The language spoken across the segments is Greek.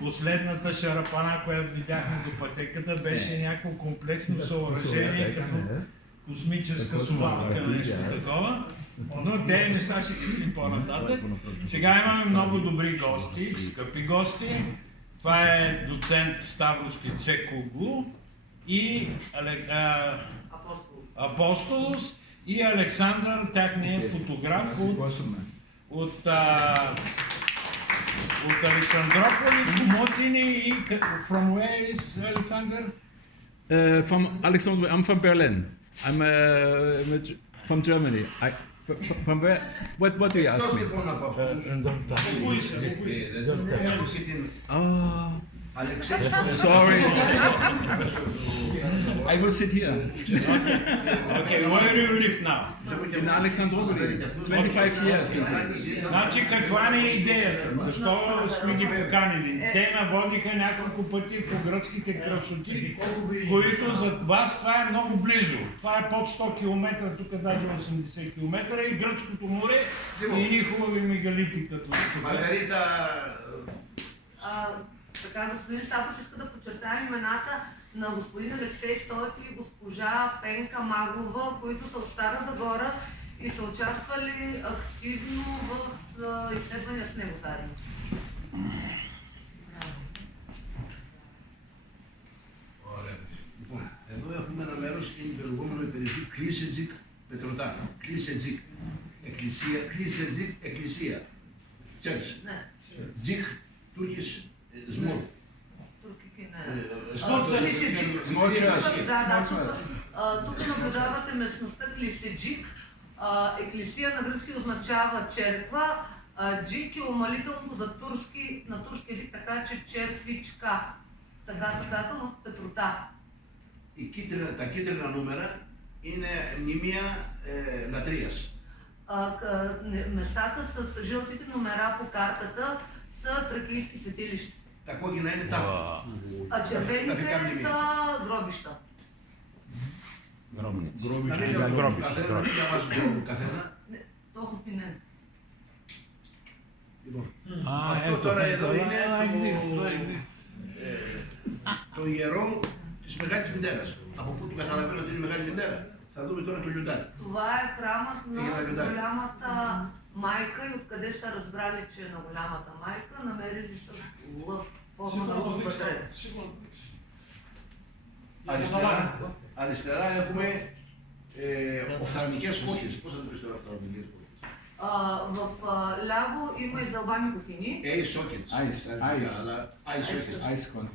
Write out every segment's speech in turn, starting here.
Последната шарапана, която видяхме до пътеката, беше някакво комплексно съоръжение, като космическа совалка, нещо такова. Но тези неща ще видим по-нататък. Сега имаме много добри гости, скъпи гости. Това е доцент Ставрос Кицекоглу и Апостолос и Александър, тяхният фотограф от Александрополи, Мотини и from where is Alexander? From Alexander, I'm from Berlin. I'm from Germany. From where? What do you ask me? Oh, sorry. I will sit here. Okay, where do you live now? In Alexandropoli, 25 years. Значи каква ни е идеята? Защо сме ги поканили? Те наводиха няколко пъти по гръцките красоти, които за вас това е много близо. Това е под 100 км, тук даже 80 км и Гръцкото море и едни хубави мегалити като тук. Маргарита... Така, господин Ставрос иска да подчертаем имената на господин Алексей Стоев и госпожа Пенка Маглова, които са от Стара Загора и са участвали активно в изследвания с небосари. Λοιπόν, εδώ έχουμε ένα μέρος στην προηγούμενη περιοχή Κλίσετζικ Πετρωτά. Κλίσετζικ εκκλησία, Κλίσετζικ εκκλησία. Church. Τζικ, Turkish, small. Тук наблюдавате местността Клиседжик. Еклисия на гръцки означава черква. Джик е умалителното за турски, на турски език, така че черквичка. Така се казва в Петрота. Τα κίτρινα νούμερα είναι μνημεία λατρείας. Местата с жълтите номера по картата са тракийски светилища. Τα κόκκινα είναι τάφη. А червените са гробища. Καθένα. Το έχω πει ναι. Λοιπόν, αυτό τώρα εδώ είναι το ιερό της Μεγάλης Μητέρας. Από πού το καταλαβαίνω ότι είναι η Μεγάλη Μητέρα. Θα δούμε τώρα το λιοντάρι. Това е храмът на голямата майка и откъде са разбрали, че е на голямата майка, намерили са в форма вътре. Αριστερά έχουμε οφθαλμικές κόχες. Πώς θα το πεις τώρα οφθαλμικές κόχες? В ляво има издълбани кухини. Eye sockets. Eye sockets.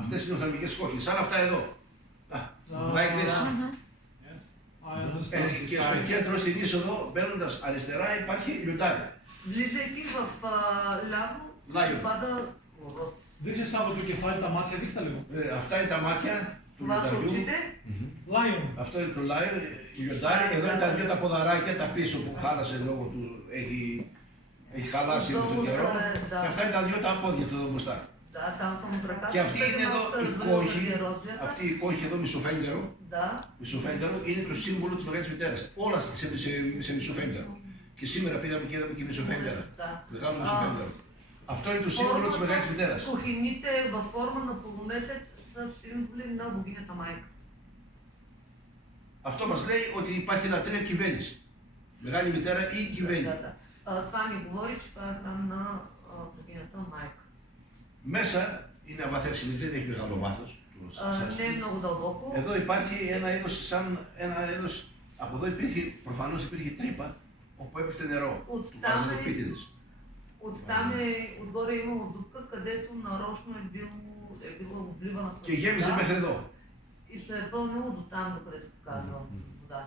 Αυτές είναι οφθαλμικές κόχες. Σαν αυτά εδώ. Like this. Και στο κέντρο, στην είσοδο, μπαίνοντας αριστερά, υπάρχει λιοντάρι. Влизайки в ляво, πада лъв. Δείξε Σταύρο το κεφάλι, τα μάτια, δείξτε τα λίγο. Αυτά είναι τα μάτια του Това са λιονταριού. очите. Lion. Αυτό είναι το λιοντάρι. Εδώ είναι τα δύο τα ποδαράκια, τα πίσω που χάλασε λόγω του. Έχει χαλάσει με τον καιρό. Και αυτά είναι τα δύο τα πόδια του εδώ μπροστά. Και αυτή είναι εδώ η κόχη. Αυτή η κόχη εδώ μισοφέγγαρο είναι το σύμβολο της Μεγάλης Μητέρας. Όλα σε μισοφέγγαρο. Και σήμερα πήγαμε και είδαμε και μισοφέγγαρα. Μεγάλο μισοφέγγαρο. Αυτό είναι το σύμβολο της Μεγάλης Μητέρας. Кухините във форма на полумесец са символи на богинята майка. Αυτό μας λέει ότι υπάρχει λατρεία κυβέρνηση. Μεγάλη Μητέρα ή κυβέρνηση. Това ни говори, че това е храм на богинята майка. Μέσα είναι αβαθεύσιμη, δεν έχει μεγάλο βάθος. Не е много дълбоко. Εδώ υπάρχει ένα είδος, σαν ένα είδος, από εδώ προφανώς υπήρχε τρύπα, όπου έπεφτε νερό. Βάζανε επίτηδες. Оттам отгоре е имало дупка, където нарочно е било обливана с Και γέμιζε μέχρι εδώ. И се е пълнило до там, докъдето показва с вода.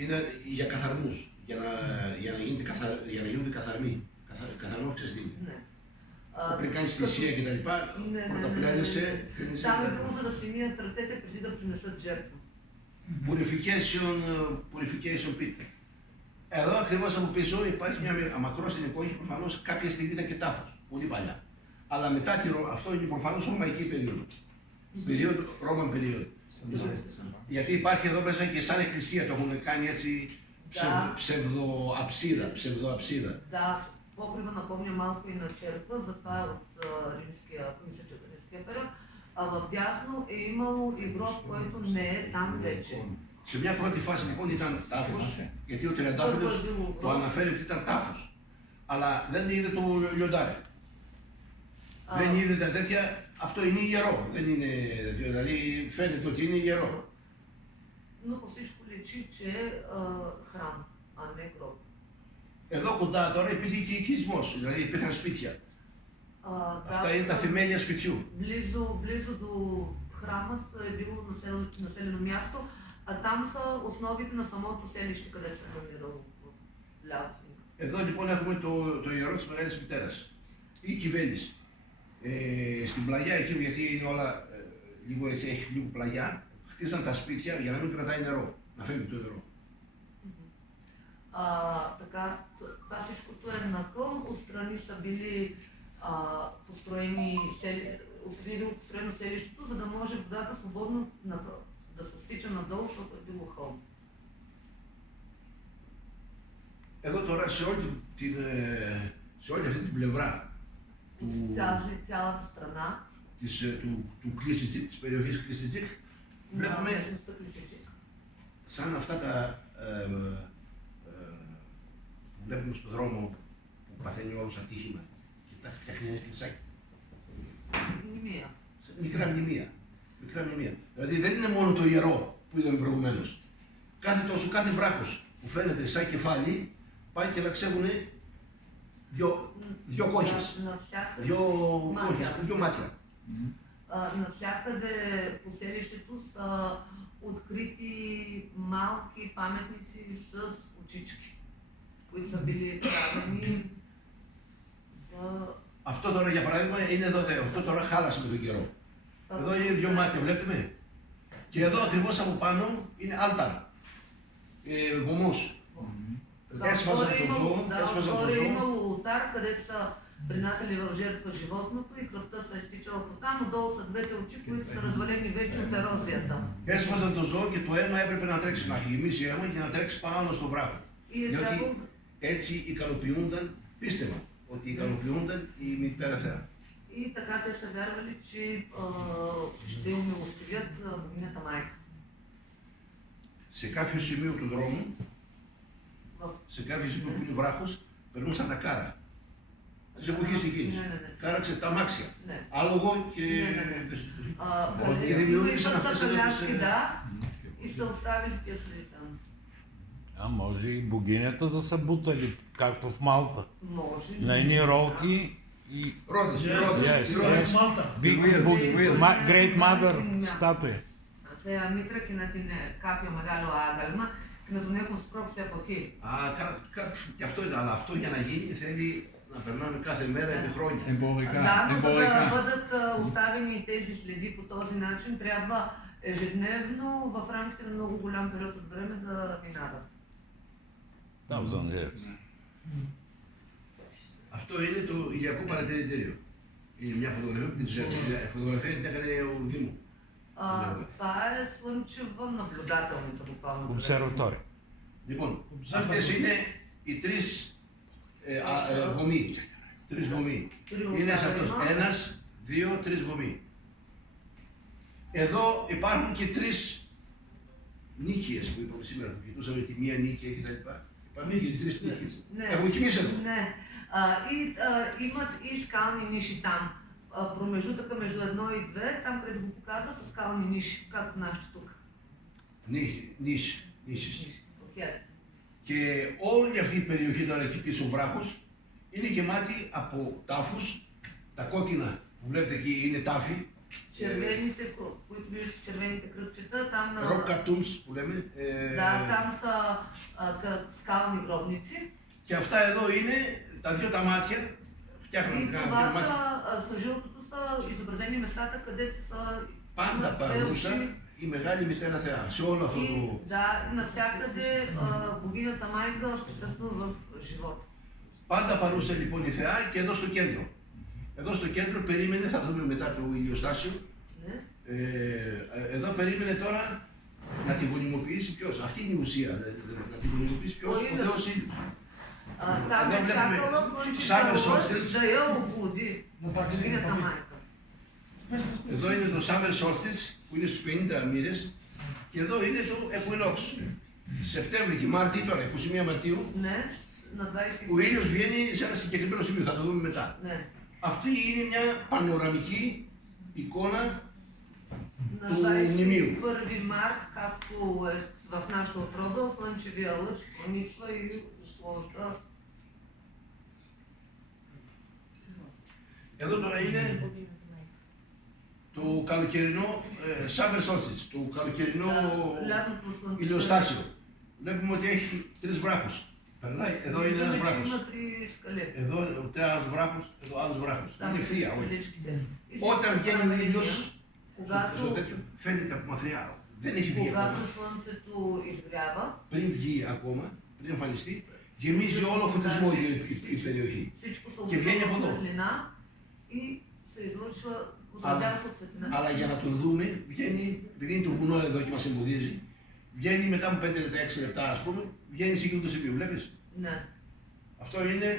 Είναι για καθαρμούς, για να γίνονται καθαρμοί. Καθαρμό, ξέρεις τι είναι. Πριν κάνεις θυσία και τα λοιπά, πρωταπλένεσαι. Там е било за да си мият ръцете преди да принесат жертва. Purification pit. Εδώ ακριβώς από πίσω υπάρχει μια μακρόστινη κόχη, προφανώς κάποια στιγμή ήταν και τάφος, πολύ παλιά. Αλλά μετά αυτό είναι προφανώς ρωμαϊκή περίοδο. Roman περίοδο. Γιατί υπάρχει εδώ μέσα και σαν εκκλησία, το έχουν κάνει έτσι ψευδοαψίδα. Да, покрива напомня малко и на черква, затова е от римския, мисля, че римския период. А вдясно е имало и гроб, който не е там вече. Σε μια πρώτη φάση λοιπόν ήταν τάφος, γιατί ο Τριαντάφυλλος το αναφέρει ότι ήταν τάφος. Αλλά δεν είδε το λιοντάρι. Δεν είδε τα τέτοια, αυτό είναι ιερό. Δεν είναι, δηλαδή φαίνεται ότι είναι ιερό. Но по всичко личи, че е храм, а не гроб. Εδώ κοντά τώρα υπήρχε και οικισμός, δηλαδή υπήρχαν σπίτια. Αυτά είναι τα θεμέλια σπιτιού. Близо до храмът е било населено място, а там са основите на самото селище, където се намирало в ляво снимка. Εδώ λοιπόν έχουμε το ιερό της Μεγάλης Μητέρας ή Κιβέλης. Στην πλαγιά εκεί, γιατί είναι όλα έχει λίγο πλαγιά, χτίσαν τα σπίτια για να μην κρατάει νερό, να φεύγει το νερό. Така, това всичкото е на хълм, отстрани са били построено селището, за да може водата свободно да се стича надолу, защото е било хълм. Εδώ τώρα σε όλη αυτή την πλευρά Цялата страна του Κλίσιτζικ, της περιοχής Κλίσιτζικ, βλέπουμε σαν αυτά τα που βλέπουμε στον δρόμο που παθαίνει όλος ατύχημα και τα φτιάχνει ένα κλεισάκι. Μικρά μνημεία. Δηλαδή δεν είναι μόνο το ιερό που είδαμε προηγουμένως. Κάθε βράχος που φαίνεται σαν κεφάλι πάει και λαξεύουν δύο κόχες, δύο μάτια. Навсякъде по селището са открити малки паметници с очички, които са били правени за... Αυτό τώρα για παράδειγμα είναι εδώ, αυτό τώρα χάλασε με τον καιρό. Εδώ είναι δύο μάτια, βλέπετε. Και εδώ ακριβώς από πάνω είναι άλταρα, βωμός. Έσφαζαν το ζώο. Отгоре е имало ултар, където са принасяли в жертва животното и кръвта се е стичала по там, отдолу са двете очи, които са развалени вече от ерозията. Έσφαζαν το ζώο και το αίμα έπρεπε να τρέξει, να γεμίσει αίμα και να τρέξει πάνω στο βράχο. Διότι έτσι ικανοποιούνταν, πίστευαν ότι ικανοποιούνταν η μητέρα Θεά. И така те са вярвали, че ще умилостивят богинята майка. Σε κάποιο σημείο του δρόμου, σε κάποιο σημείο που είναι βράχος, περνούσαν τα κάρα. Της εποχής εκείνης. Κάραξε τα αμάξια. Άλογο και... Και δημιούργησαν αυτές τις коляски, и са оставили тези следи там. А може и богинята да са бутали, както в Малта. Може. Нейни ролки и... Ρόδες, Big Great Mother статуя. Θεя Μήτρα και να την κάποιο μεγάλο άγαλμα και να τον έχουν σπρώξει από εκεί. Και αυτό είναι, αλλά αυτό για να γίνει θέλει να περνάμε κάθε μέρα επί χρόνια. Да, но за да бъдат оставени тези следи по този начин, трябва ежедневно в рамките на много голям период от време да минават. Thousand years. Αυτό είναι το ηλιακό παρατηρητήριο. Είναι μια φωτογραφία που την φωτογραφία την έκανε ο Δήμου. Това е слънчева наблюдателница буквално. Обсерватория. Λοιπόν, αυτές είναι οι τρεις βωμοί. Τρεις βωμοί. Είναι σε αυτός. Ένας, δύο, τρεις βωμοί. Εδώ υπάρχουν και τρεις νίκηες που είπαμε σήμερα, που κοιτούσαμε τη μία νίκη και τα λοιπά. Υπάρχουν και τρεις νίκηες. Έχουμε κι εμείς εδώ. Ναι. Имат и скални ниши там. Промеждутъка между едно и две, там където го показва, са скални ниши, както нашите тук. Νήσις. Και όλη αυτή η περιοχή τώρα εκεί πίσω ο βράχος είναι γεμάτη από τάφους. Τα κόκκινα που βλέπετε εκεί είναι τάφοι. Червените, които виждате, червените кръгчета, там... Rock cartoons που λέμε. Да, там са скални гробници. Και αυτά εδώ είναι τα δύο τα μάτια. И това са жълтото са изобразени местата, където са... Πάντα παρούσα η Μεγάλη Μητέρα Θεά σε όλο αυτό το... Да, навсякъде богинята майка присъства в живота. Πάντα παρούσα λοιπόν η Θεά και εδώ στο κέντρο. Εδώ στο κέντρο περίμενε, θα δούμε μετά το ηλιοστάσιο, εδώ περίμενε τώρα να την γονιμοποιήσει ποιος. Αυτή είναι η ουσία, να την γονιμοποιήσει ποιος, ο Θεός Ήλιος. Там Εδώ е βλέπουμε чакала слънчевия Summer лъч solstice. да я обуди, богинята майка. Εδώ είναι το Summer Solstice που είναι στους 50 μοίρες και εδώ είναι το Equinox. Σεπτέμβρη και Μάρτιο, τώρα 21 Μαρτίου, Ναι, на ο 20. ήλιος βγαίνει σε ένα συγκεκριμένο σημείο, θα το δούμε μετά. Ναι. Αυτή είναι μια πανοραμική εικόνα На του μνημείου. 21 март, както е в нашата отроба, слънчевия лъч промисва и обложда. Εδώ τώρα είναι το καλοκαιρινό Summer Solstice, το καλοκαιρινό Лятното слънце. ηλιοστάσιο. Βλέπουμε ότι έχει 3 βράχους. Περνάει, εδώ είναι ένας Виждаме, че βράχος. има 3 скалета. Εδώ άλλος βράχος, εδώ άλλος βράχος. Там Είναι са ευθεία όλοι. скалечките. И Όταν всичко βγαίνει това ο е ήλιος линия. στο τέτοιο, φαίνεται από μακριά. Δεν έχει βγει Когато ακόμα. слънцето изгрява, Πριν βγει ακόμα, πριν εμφανιστεί, γεμίζει όλο φωτισμό η περιοχή. всичко се Και βγαίνει από облива εδώ. в светлина и се излъчва, отразява се от светлина. Αλλά για να τον δούμε, βγαίνει, επειδή είναι το βουνό εδώ και μας εμποδίζει, βγαίνει μετά από 5 λεπτά, 6 λεπτά ας πούμε, βγαίνει σε εκείνο το σημείο. Βλέπεις, Ναι. αυτό είναι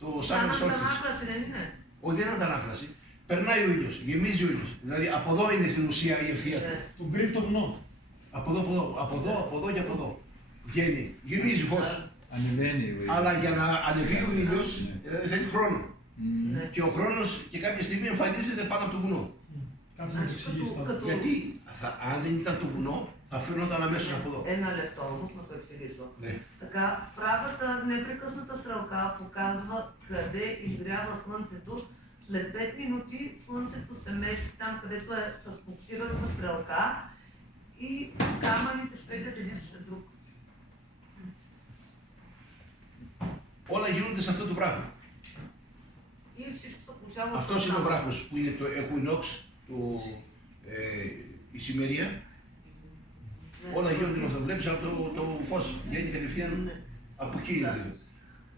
το Σαν Summer Solstice. αντανάκλαση δεν είναι. Όχι, δεν είναι αντανάκλαση. Περνάει ο ήλιος, γεμίζει ο ήλιος. Δηλαδή από εδώ είναι στην ουσία η ευθεία του. Ναι. Τον κρύβει το βουνό. Από εδώ, από εδώ και από εδώ. Βγαίνει, γεμίζει φως. Ανεβαίνει. Αλλά για να ανεβεί ο ήλιος θέλει χρόνο. Ναι. Και ο χρόνος και κάποια στιγμή εμφανίζεται πάνω από το βουνό. Κάτσε να μου Значи, εξηγήσει като, τώρα. като Γιατί αν δεν ήταν το βουνό, θα φαίνονταν αμέσως από εδώ. Ένα лепто όμως να το εξηγήσω. Ναι. Така, правата непрекъсната стрелка показва къде изгрява слънцето. След 5 минути слънцето се мести там, където е с фокусираната стрелка и камъните светят един след друг. Όλα γίνονται σε αυτό το βράχο. И всичко се получава. Αυτός είναι ο βράχος που είναι το Equinox, η Σημερία. Όλα γίνονται με αυτό. Βλέπεις από το φως, βγαίνει κατευθείαν Ναι. από εκεί. είναι.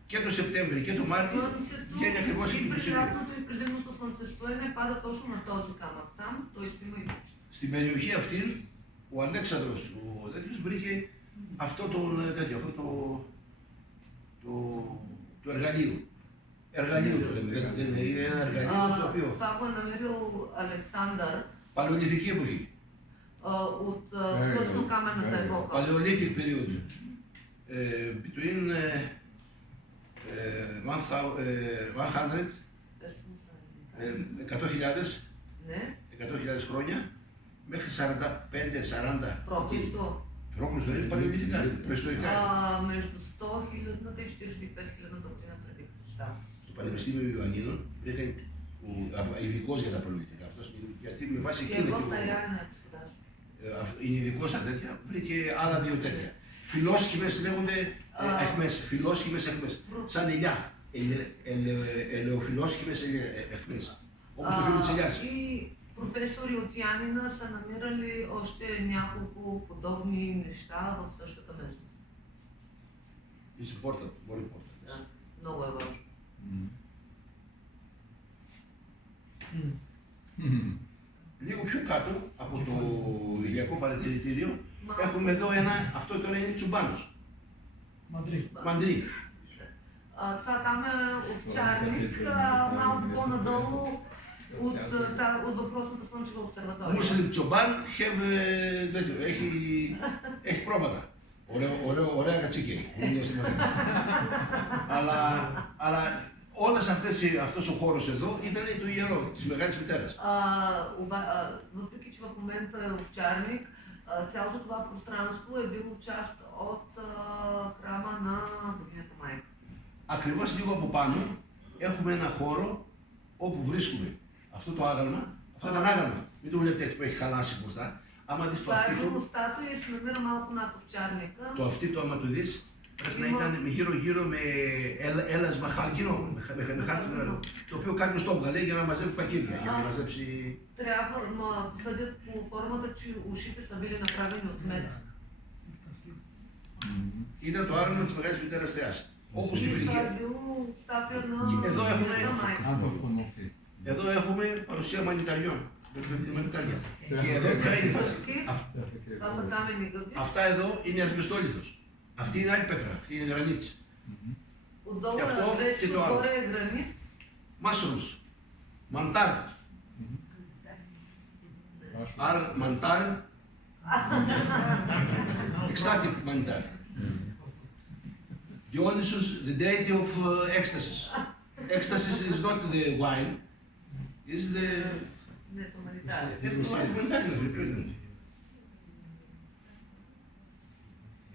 Και το Σεπτέμβρη και το Μάρτιο Слънцето βγαίνει ακριβώς и εκεί το при σημείο. лятното и при зимното слънцестоене пада точно на този камък там, той си има и лъчица. Στην περιοχή αυτή ο Αλέξανδρος ο τέτοιος βρήκε αυτό το εργαλείο. Εργαλείο το λέμε, είναι ένα εργαλείο στο οποίο Това го е намерил Александър παλαιολιθική εποχή, от къснокаменната епоха. Paleolithic period, between 100.000 χρόνια μέχρι 45-40 Προχριστό. Πρόχριστο είναι παλαιολιθικά, πρεστοϊκά. Между 100-хилядната и 45-хилядната година преди Христа. Στο Πανεπιστήμιο Ιωαννίνων βρήκαν ειδικός για τα παλαιολιθικά. Αυτός, γιατί με βάση Και εκείνη εγώ την στα Ιάννενα έχω σπουδάσει. είναι ειδικός στα τέτοια, βρήκε άλλα 2 τέτοια. Φιλόσχημες λέγονται αιχμές, φιλόσχημες αιχμές, σαν ελιά, ελαιοφιλόσχημες αιχμές, όπως το φύλλο της ελιάς. И професори от Янина са намирали още няколко подобни неща в същата местност. It's important, more important. Да, много е важно. Λίγο πιο κάτω από το ηλιακό παρατηρητήριο Μα- έχουμε εδώ αυτό τώρα είναι τσουμπάνος, Μαντρί. μαντρί. Това там е овчарник, малко по-надолу от въпросната слънчева обсерватория. Μουσλιμ τσομπάν έχει πρόβατα. Ωραία κατσίκη. Αλλά όλες αυτός ο χώρος εδώ ήταν το ιερό της Μεγάλης Μητέρας. Въпреки че в момента е овчарник, цялото това пространство е било част от храма на богинята майка. Ακριβώς λίγο από πάνω έχουμε ένα χώρο όπου βρίσκουμε αυτό το άγαλμα. Αυτό ήταν άγαλμα. Μην το βλέπετε έτσι που έχει χαλάσει μπροστά. Άμα δεις το Това αυτί е του, било статуя и се намира малко над овчарника. το αυτί του άμα το δεις, πρέπει να ήταν γύρω-γύρω με έλασμα χάλκινο, με χάλκινο νερό, το οποίο κάποιος το έβγαλε για να μαζεύει πακίδια, για να μαζέψει... Трябва, съдят по формата, че ушите са били направени от мед. Ήταν το άγαλμα της Μεγάλης Μητέρας Θεάς. Όπως η И това Φρυγία. е било статуя на Εδώ έχουμε- богинята майка. Ανθρωπομορφή. Εδώ έχουμε παρουσία μανιταριών. Μανιταριά. Και εδώ ποια είναι. Това са каменни гъби. Αυτά εδώ είναι ασβεστόλιθος. Αυτή είναι άλλη πέτρα, αυτή είναι γρανίτης. Отдолу Και αυτό е και азбест, το άλλο. отгоре е гранит. Mushrooms. Mantar. Mantar. Ecstatic mantar. Dionysus, the deity of ecstasies. Ecstasis is not the wine, is the... Ναι, το μανιτάρι.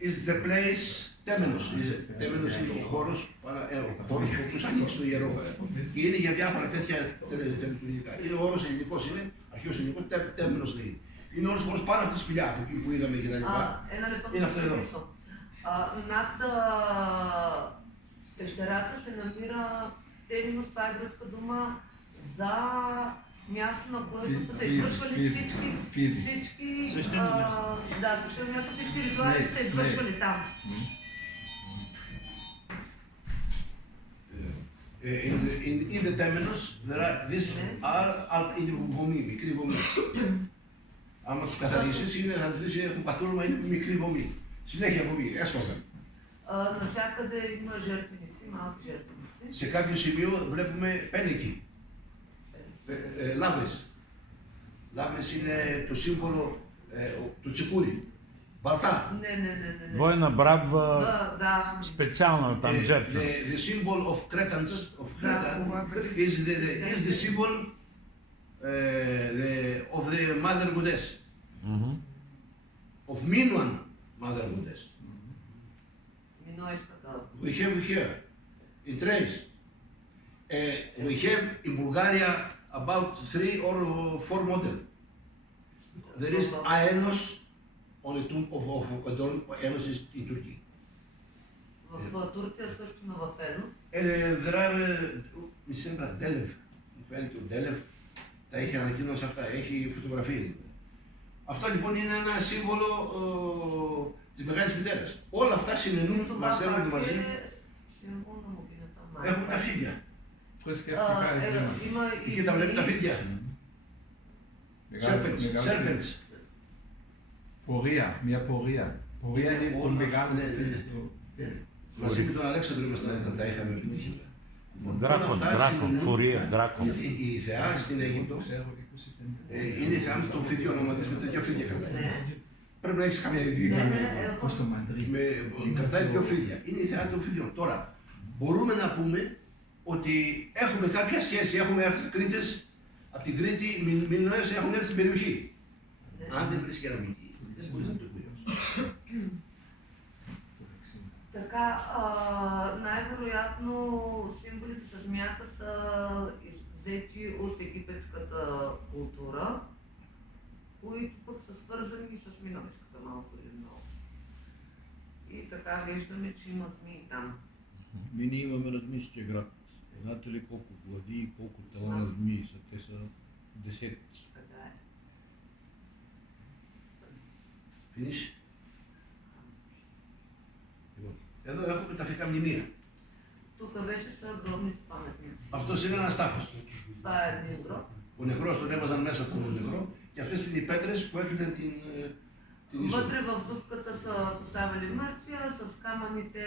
Is the place Τέμενος. Τέμενος είναι ο χώρος που τους ανοίξει το ιερό. Και είναι για διάφορα τέτοια τελετουργικά. Είναι ο όρος ελληνικός, είναι αρχαίος ελληνικός, Τέμενος λέγεται. Είναι όλος ο χώρος πάνω από τη σπηλιά που είδαμε και τα λοιπά. Ένα λεπτό Είναι αυτό εδώ. Над пещерата се намира Темино, това е гръцка дума за място, на което са се извършвали всички свещено място, всички ритуали са се извършвали там. In the Temenos, these είναι βωμοί, μικρή βωμή. Άμα τους καθαρίσεις, θα δεις έχουν καθόλου είναι μικρή βωμή. Συνέχεια βωμοί, έσπασαν. Навсякъде има жертвеници, малки жертвеници. Σε κάποιο σημείο βλέπουμε πένικοι. Λάβρες. Λάβρες είναι το σύμβολο του τσικούρι. Μπαλτά. Ναι. Война брадва Да. специална там жертва. The symbol of Cretans, of Creta, is the symbol of the mother goddess. Of Minoan mother goddess. We have here in Thrace. We have in Bulgaria about 3 or 4 models. There is Aenos on the tomb of Aenos is in Turkey. В Турция също има в Енос. There are, mi sembra Delev, μου φαίνεται ο Delev, τα έχει ανακοινώσει αυτά, έχει φωτογραφίες. Αυτό λοιπόν είναι ένα σύμβολο της Μεγάλης Μητέρας. Όλα αυτά συνενούν, μαζεύονται μαζί. Έχουν τα φίδια. Εκεί τα βλέπετε τα φίδια. Serpents. Πορεία, μια πορεία. Πορεία είναι πολύ μεγάλο. Μαζί με τον Αλέξανδρο ήμασταν, τα είχαμε επιτύχει. Δράκον, φουρία, δράκον. Γιατί η θεά στην Αίγυπτο είναι η θεά των φιδιών, άμα δεις με τέτοια φίδια κρατάει. Πρέπει να έχεις καμία ειδική. Κρατάει δύο φίδια. Είναι η θεά των φιδιών. Τώρα, μπορούμε να πούμε ότι έχουμε κάποια σχέση. Έχουμε αυτές τις Κρήτες, από την Κρήτη, Μινόες έχουν έρθει στην περιοχή. Αν δεν βρεις κεραμική, δεν μπορείς να το εκπληρώσεις. Така, най-вероятно символите с змията са взети от египетската култура, които пък са свързани и с Минойската малко или много. И така виждаме, че има змии там. Ние имаме размислите град. Знаете ли колко глави и колко тела на змии са? Те са десетки. Така е. Finish. Εδώ έχουμε τα φυτά μνημεία. Тук вече са гробните паметници. Αυτός είναι ένας τάφος. Това е един гроб. Ο νεκρός τον έβαζαν μέσα από τον νεκρό και αυτές είναι οι πέτρες που έκλειναν την είσοδο. Вътре в дупката са поставили мъртвия, с камъните,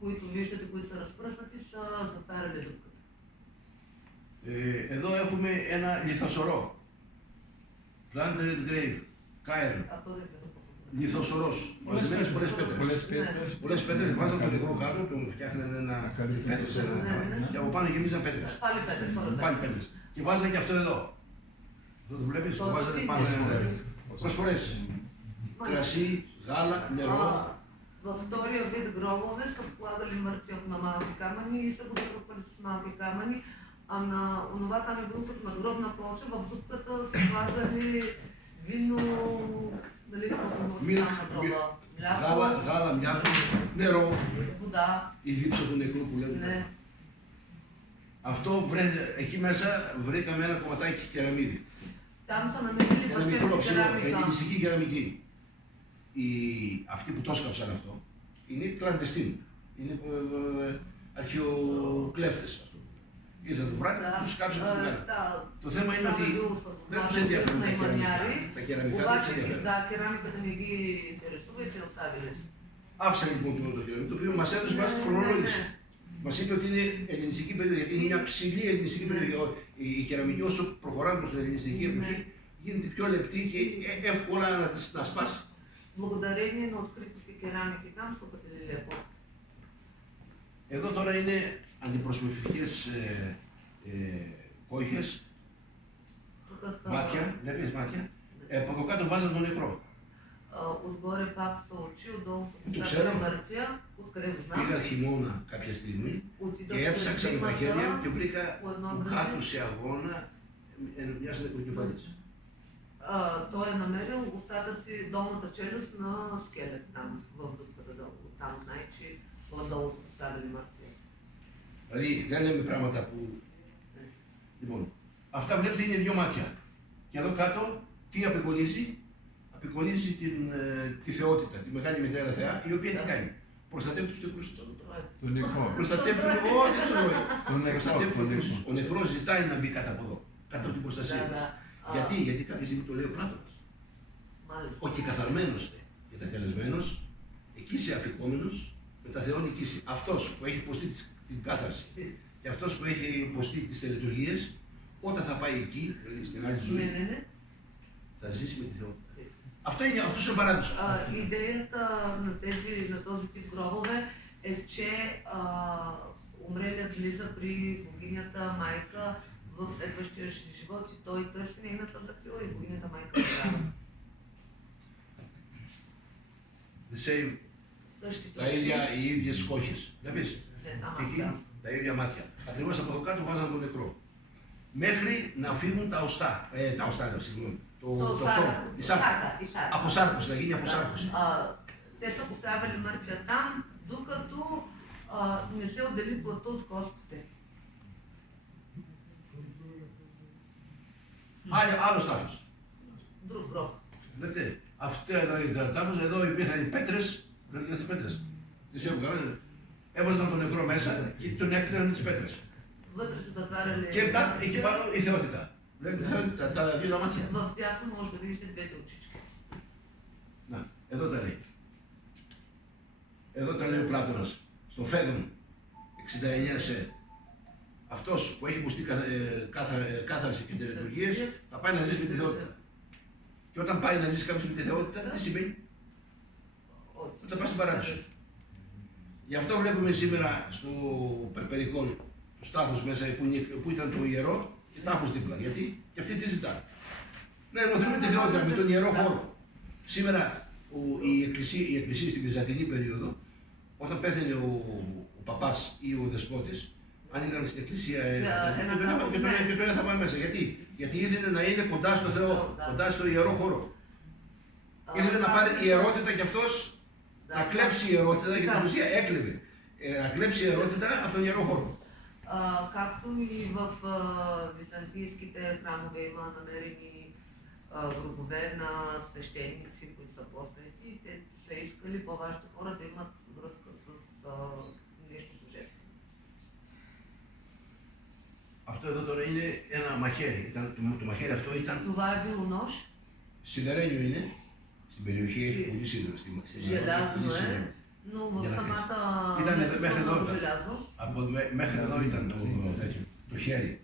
които виждате, които са разпръснати, са затваряли дупката. Εδώ έχουμε ένα λιθοσορό. Planted grave, Cairn. Αυτό δεν ξέρω πώς. Λιθοσορός. Μαζεμένες πολλές πέτρες. Πολλές πέτρες, βάζαν τον νεκρό κάτω, τον φτιάχναν ένα πέτρες και από πάνω γεμίζαν πέτρες. Πάλι πέτρες, όλα τα. Πάλι πέτρες. Και βάζαν και αυτό εδώ. Εδώ το βλέπεις, το βάζανε πάνω. Προσφορές. Κρασί, γάλα, νερό. Във втория вид гробове са вкладали мъртвият на малки камъни и са го закупвали с малки камъни, а на онова там е било като надгробна плоча, в дупката са вкладали вино, нали, Γάλα, μυαλό, νερό, вода. η δίψα του νεκρού που λέμε. Ναι. Αυτό εκεί μέσα βρήκαμε ένα κομματάκι κεραμίδι. Там са намерили Ένα μικρό πατσέφι ψηλό, керамика. ελκυστική κεραμική. Αυτοί που το έσκαψαν αυτό είναι κλαντεστίνοι. Είναι αρχαιοκλέφτες. Ήρθαν το βράδυ, τους κάψαν το μέρα. Το θέμα είναι ότι δεν τους ενδιαφέρουν τα κεραμικά. Да, керамиката не ги интересува и се оставили. Άφησαν λοιπόν το κεραμικό, το οποίο μας έδωσε βάση τη χρονολόγηση. Μας είπε ότι είναι ελληνιστική περιοχή, γιατί είναι μια ψηλή ελληνιστική περιοχή. Η κεραμική, όσο προχωράμε προς την ελληνιστική εποχή, γίνεται πιο λεπτή και εύκολα να σπάσει. Благодарение на откритите керамики там στο Πετρελαιπό. Εδώ τώρα είναι αντιπροσωπευτικές κόχες, μάτια, βλέπεις μάτια. Από εδώ κάτω βάζαν τον νεκρό. Отгоре пак са очи, отдолу са Тук поставени ξέρω. мъртвия. Откъде го знам? Πήγα χειμώνα κάποια στιγμή Отидох και през έψαξα με τα χέρια μου και зимата βρήκα по едно κάτω време. σε αγώνα μιας νεκροκεφαλής. Той е намерил остатъци долната челюст на скелет там в дупката долу. Там знае, че отдолу са поставили мъртвия. Δηλαδή δεν λέμε πράγματα που... Λοιπόν, αυτά βλέπετε είναι δύο μάτια. Και εδώ κάτω τι απεικονίζει? Απεικονίζει τη θεότητα, τη μεγάλη μητέρα θεά, η οποία τι κάνει? Προστατεύει τους νεκρούς της. Τον νεκρό. Προστατεύει όχι τον Τον νεκρό. προστατεύει Τον τους νεκρούς. νεκρό. Ο νεκρός ζητάει να μπει κάτω από εδώ, κάτω από την προστασία Да, μας. да. Γιατί? Γιατί κάποια στιγμή το λέει ο Πλάτωνας. Μάλιστα. Ο και καθαρμένος και τελεσμένος, εκεί σε αφικόμενος, με τα θεών εκεί. Αυτός που έχει υποστεί την κάθαρση και αυτός που έχει υποστεί τις τελετουργίες, όταν θα πάει εκεί, δηλαδή στην άλλη ζωή, Ναι. θα ζήσει με τη θεότητα. Αυτός είναι ο παράδεισος. Идеята на този тип гробове е, че умрелият влиза при богинята майка в следващия си живот и той търси нейната закрила и богинята майка здраве. The same, Същите τα ίδια, οι ίδιες κόχες. Βλέπεις, εκεί τα ίδια μάτια. Ακριβώς από εδώ κάτω βάζαν τον νεκρό. Μέχρι να φύγουν τα οστά, λέω, συγγνώμη, το σώμα, η σάρκα. Από σάρκωση, να γίνει από σάρκωση. Те са поставили мъртвия там, докато не се отдели плътта от костите. Άλλο στάθος. Друг гроб. Λέτε, αυτά εδώ οι κρατάμους, εδώ υπήρχαν οι πέτρες, βλέπετε τις πέτρες. Τις έβγαλαν, έβαζαν τον νεκρό μέσα και τον έκλαιναν τις πέτρες. Вътре са затваряли. Και εκεί πάνω η θεότητα. Βλέπετε τη θεότητα, τα δύο τα μάτια. В дясно може да видите двете очички. Να, εδώ τα λέει. Εδώ τα λέει ο Πλάτωνας, στο Φέδων, 69 σε. Αυτός που έχει υποστεί κάθαρση και τελετουργίες, θα πάει να ζήσει με τη θεότητα. Και όταν πάει να ζήσει κάποιος με τη θεότητα, τι σημαίνει? Θα πάει στην παράδεισο. Γι' αυτό βλέπουμε σήμερα στο Περπερικόν τους τάφους μέσα που ήταν το ιερό και τάφους δίπλα. Γιατί? Και αυτοί τι ζητάνε? Να ενωθούν με τη θεότητα, με τον ιερό χώρο. Σήμερα η εκκλησία στην Βυζαντινή περίοδο, όταν πέθανε ο παπάς ή ο δεσπότης, αν ήταν στην εκκλησία και τον θα πάει μέσα. Γιατί ήθελε να είναι κοντά στο Θεό, κοντά στο ιερό χώρο. Ήθελε να πάρει ιερότητα κι αυτός, να κλέψει ιερότητα, γιατί στην ουσία έκλεβε. Να κλέψει ιερότητα από τον ιερό χώρο. Както и в византийските храмове има намерени гробове на свещеници, които са посвети, те са искали по-важните хора да имат връзка с нещо божествено. Αυτό εδώ τώρα είναι ένα μαχαίρι. Το μαχαίρι αυτό ήταν. Това е било нож. Σιδερένιο είναι. Στην περιοχή έχει πολύ σίδερο. Желязно е, но в самата μέχρι εδώ, желязо. Μέχρι εδώ ήταν το χέρι.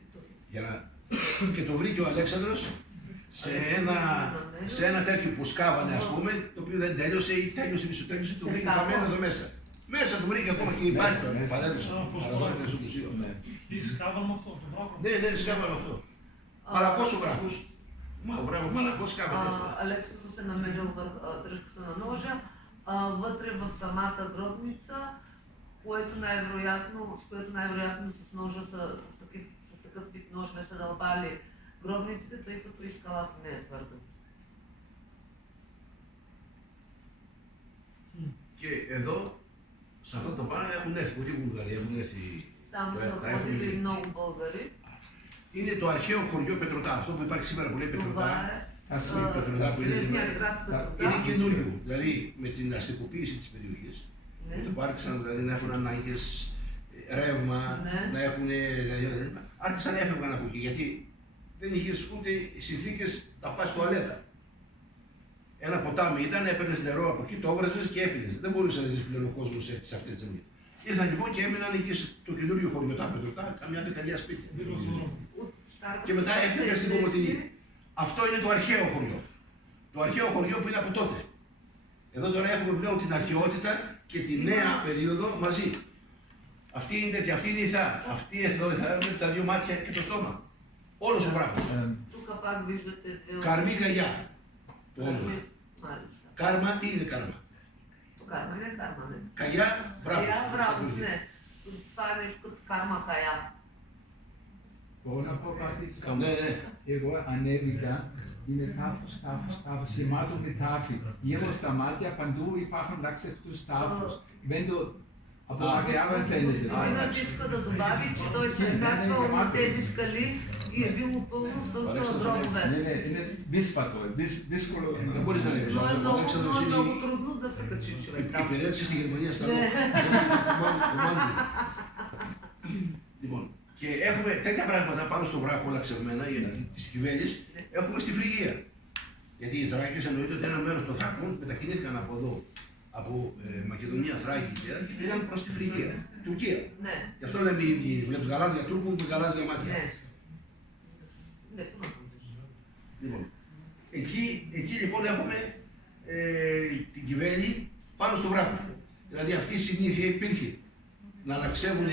Και το βρήκε ο Αλέξανδρος σε ένα τέτοιο που σκάβανε, ας πούμε, το οποίο δεν τέλειωσε ή τέλειωσε, μισοτέλειωσε, το βρήκε χαμένο εδώ μέσα. Μέσα το βρήκε ακόμα και υπάρχει το παρέδωσε στο μουσείο. Τι σκάβαμε αυτό, το βράχο. Ναι, σκάβανε αυτό. Μαλακός ο βράχος. Μαλακός скаване. Александрос е намерил дръжката на ножа. Вътре в самата гробница, с което най-вероятно с ножа с такъв тип нож не са дълбали гробниците, тъй като и скалата не е твърда. Και εδώ, σε αυτό το πάνω έχουν έρθει πολλοί Βουλγαροί, έχουν έρθει. Там са ходили много българи. Είναι το αρχαίο χωριό Πετρωτά, αυτό που υπάρχει σήμερα που λέει Πετρωτά. Древният град Петрота. Είναι καινούριο, δηλαδή με την αστικοποίηση της περιοχής. Το πάρξαν δηλαδή να έχουν ανάγκες ρεύμα, να έχουν. Άρχισαν να έφευγαν από εκεί γιατί δεν είχες ούτε συνθήκες να πας στο τουαλέτα. Ένα ποτάμι ήταν, έπαιρνες νερό από εκεί, το έβραζες και έπινες. Δεν μπορούσε να ζήσει πλέον ο κόσμος σε αυτές τις zemίες. Ήρθαν λοιπόν και έμειναν εκεί στο καινούριο χωριό, τα πετρωτά, καμιά δεκαετία σπίτια. Και μετά έφυγαν στην Κομωτινή. Αυτό είναι το αρχαίο χωριό. Το αρχαίο χωριό που είναι από τότε. Εδώ τώρα έχουμε πλέον την αρχαιότητα και τη νέα περίοδο μαζί. Αυτή είναι τέτοια, αυτή είναι η ηθά. Αυτή εδώ η ηθά με τα δύο μάτια και το στόμα. Όλος ο βράχος. Καρμή καγιά. Κάρμα, τι είναι κάρμα? Το κάρμα είναι κάρμα, ναι. Καγιά, βράχος. Καγιά, βράχος, ναι. Това е нещо като карма кая. Μπορώ να πω κάτι? Ναι, ναι. Εγώ ανέβηκα, είναι τάφος, γεμάτο με τάφη. Γύρω στα μάτια παντού υπάρχουν λαξευτούς τάφους. Από μακριά δεν φαίνεται. Иначе иска да добави, че той се е качвал на тези скали и е било пълно с дробове. Не, είναι δύσπατο, δύσκολο. Δεν μπορείς να ανέβεις. Но е много трудно да се качи човек. Υπηρέτησε στη Γερμανία στα Λοιπόν, και έχουμε τέτοια πράγματα πάνω στο βράχο όλα ξευμένα, γιατί τις κυβέλες έχουμε στη Φρυγία. Γιατί οι Θράκες εννοείται ότι ένα μέρος των Θράκων μετακινήθηκαν από εδώ, από Μακεδονία, Θράκη και πήγαν προς τη Φρυγία, Τουρκία. Ναι. Γι' αυτό λέμε οι ίδιοι, βλέπεις γαλάζια Τούρκου με γαλάζια μάτια. Ναι. Λοιπόν, εκεί λοιπόν έχουμε την κυβέρνηση πάνω στο βράχο. Δηλαδή αυτή η συνήθεια υπήρχε να αναξεύουν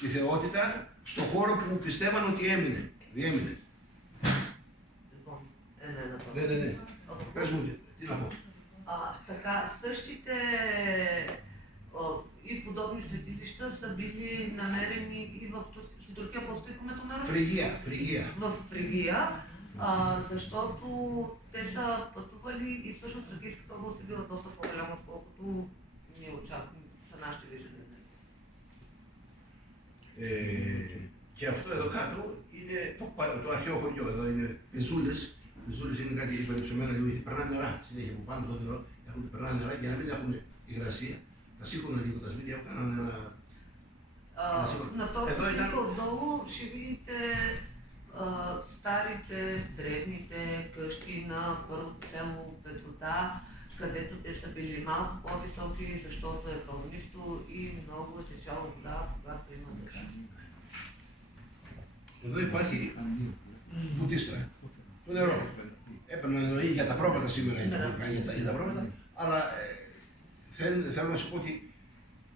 τη θεότητα στον χώρο που πιστεύαν ότι διέμεινε. Ναι. Πες μου, τι να πω. Така, същите и подобни светилища са били намерени и в Турция, просто и по метомера. Фригия. В Фригия, защото те са пътували и всъщност Фригийската област е била доста по-голяма, отколкото ние очакваме са нашите виждания. Και αυτό εδώ κάτω είναι το αρχαίο χωριό, εδώ είναι πεζούλες. Οι ζούλες είναι κάτι υπερυψωμένα λίγο, περνάνε νερά συνέχεια από πάνω το νερό, περνάνε νερά για να μην έχουν υγρασία. Τα σήκωνα λίγο τα σπίτια, κάνανε ένα... На второто снимка отдолу ще видите старите, древните къщи на първото село Петрота, където те са били малко по-високи, защото е хълмисто и много е течала вода, когато има дъжд. Εδώ υπάρχει βουτίστρα. Το νερό. Έπαιρνα εννοεί για τα πρόβατα σήμερα, για τα πρόβατα, αλλά θέλω να σου πω ότι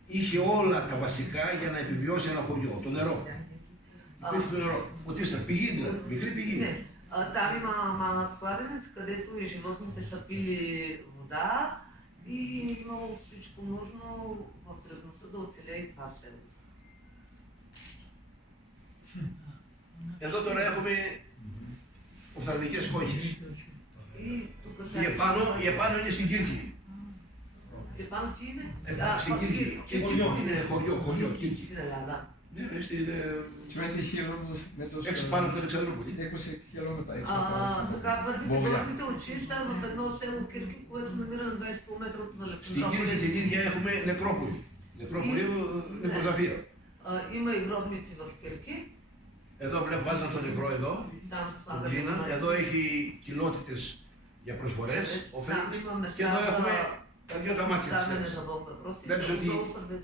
είχε όλα τα βασικά για να επιβιώσει ένα χωριό. Το νερό. Υπήρχε το νερό. Βουτίστρα, πηγή δηλαδή, μικρή πηγή. Не, там има малък кладенец, където и животните са пили вода и имало всичко нужно в древността да оцелее това село. Εδώ τώρα έχουμε οφθαλμικές κόχες. Η επάνω είναι στην Κύρκη. Επάνω τι είναι? Στην Κύρκη. Είναι χωριό, Κύρκη. Στην Ελλάδα. Ναι, στην... 20 χιλιόμετρα έξω πάνω από το Αλεξανδρούπολη. 20 хилометра έξω. Така, първите горните очи са в едно село Кирки, което се намира на 20 км от Στην Κύρκη την ίδια έχουμε νεκρόπολη. Νεκρόπολη, νεκροταφείο. Има и гробници в Кирки. Εδώ βάζαν το νεκρό εδώ, εδώ έχει κοινότητες για προσφορές, και εδώ έχουμε τα δύο τα μάτια της. Βλέπεις ότι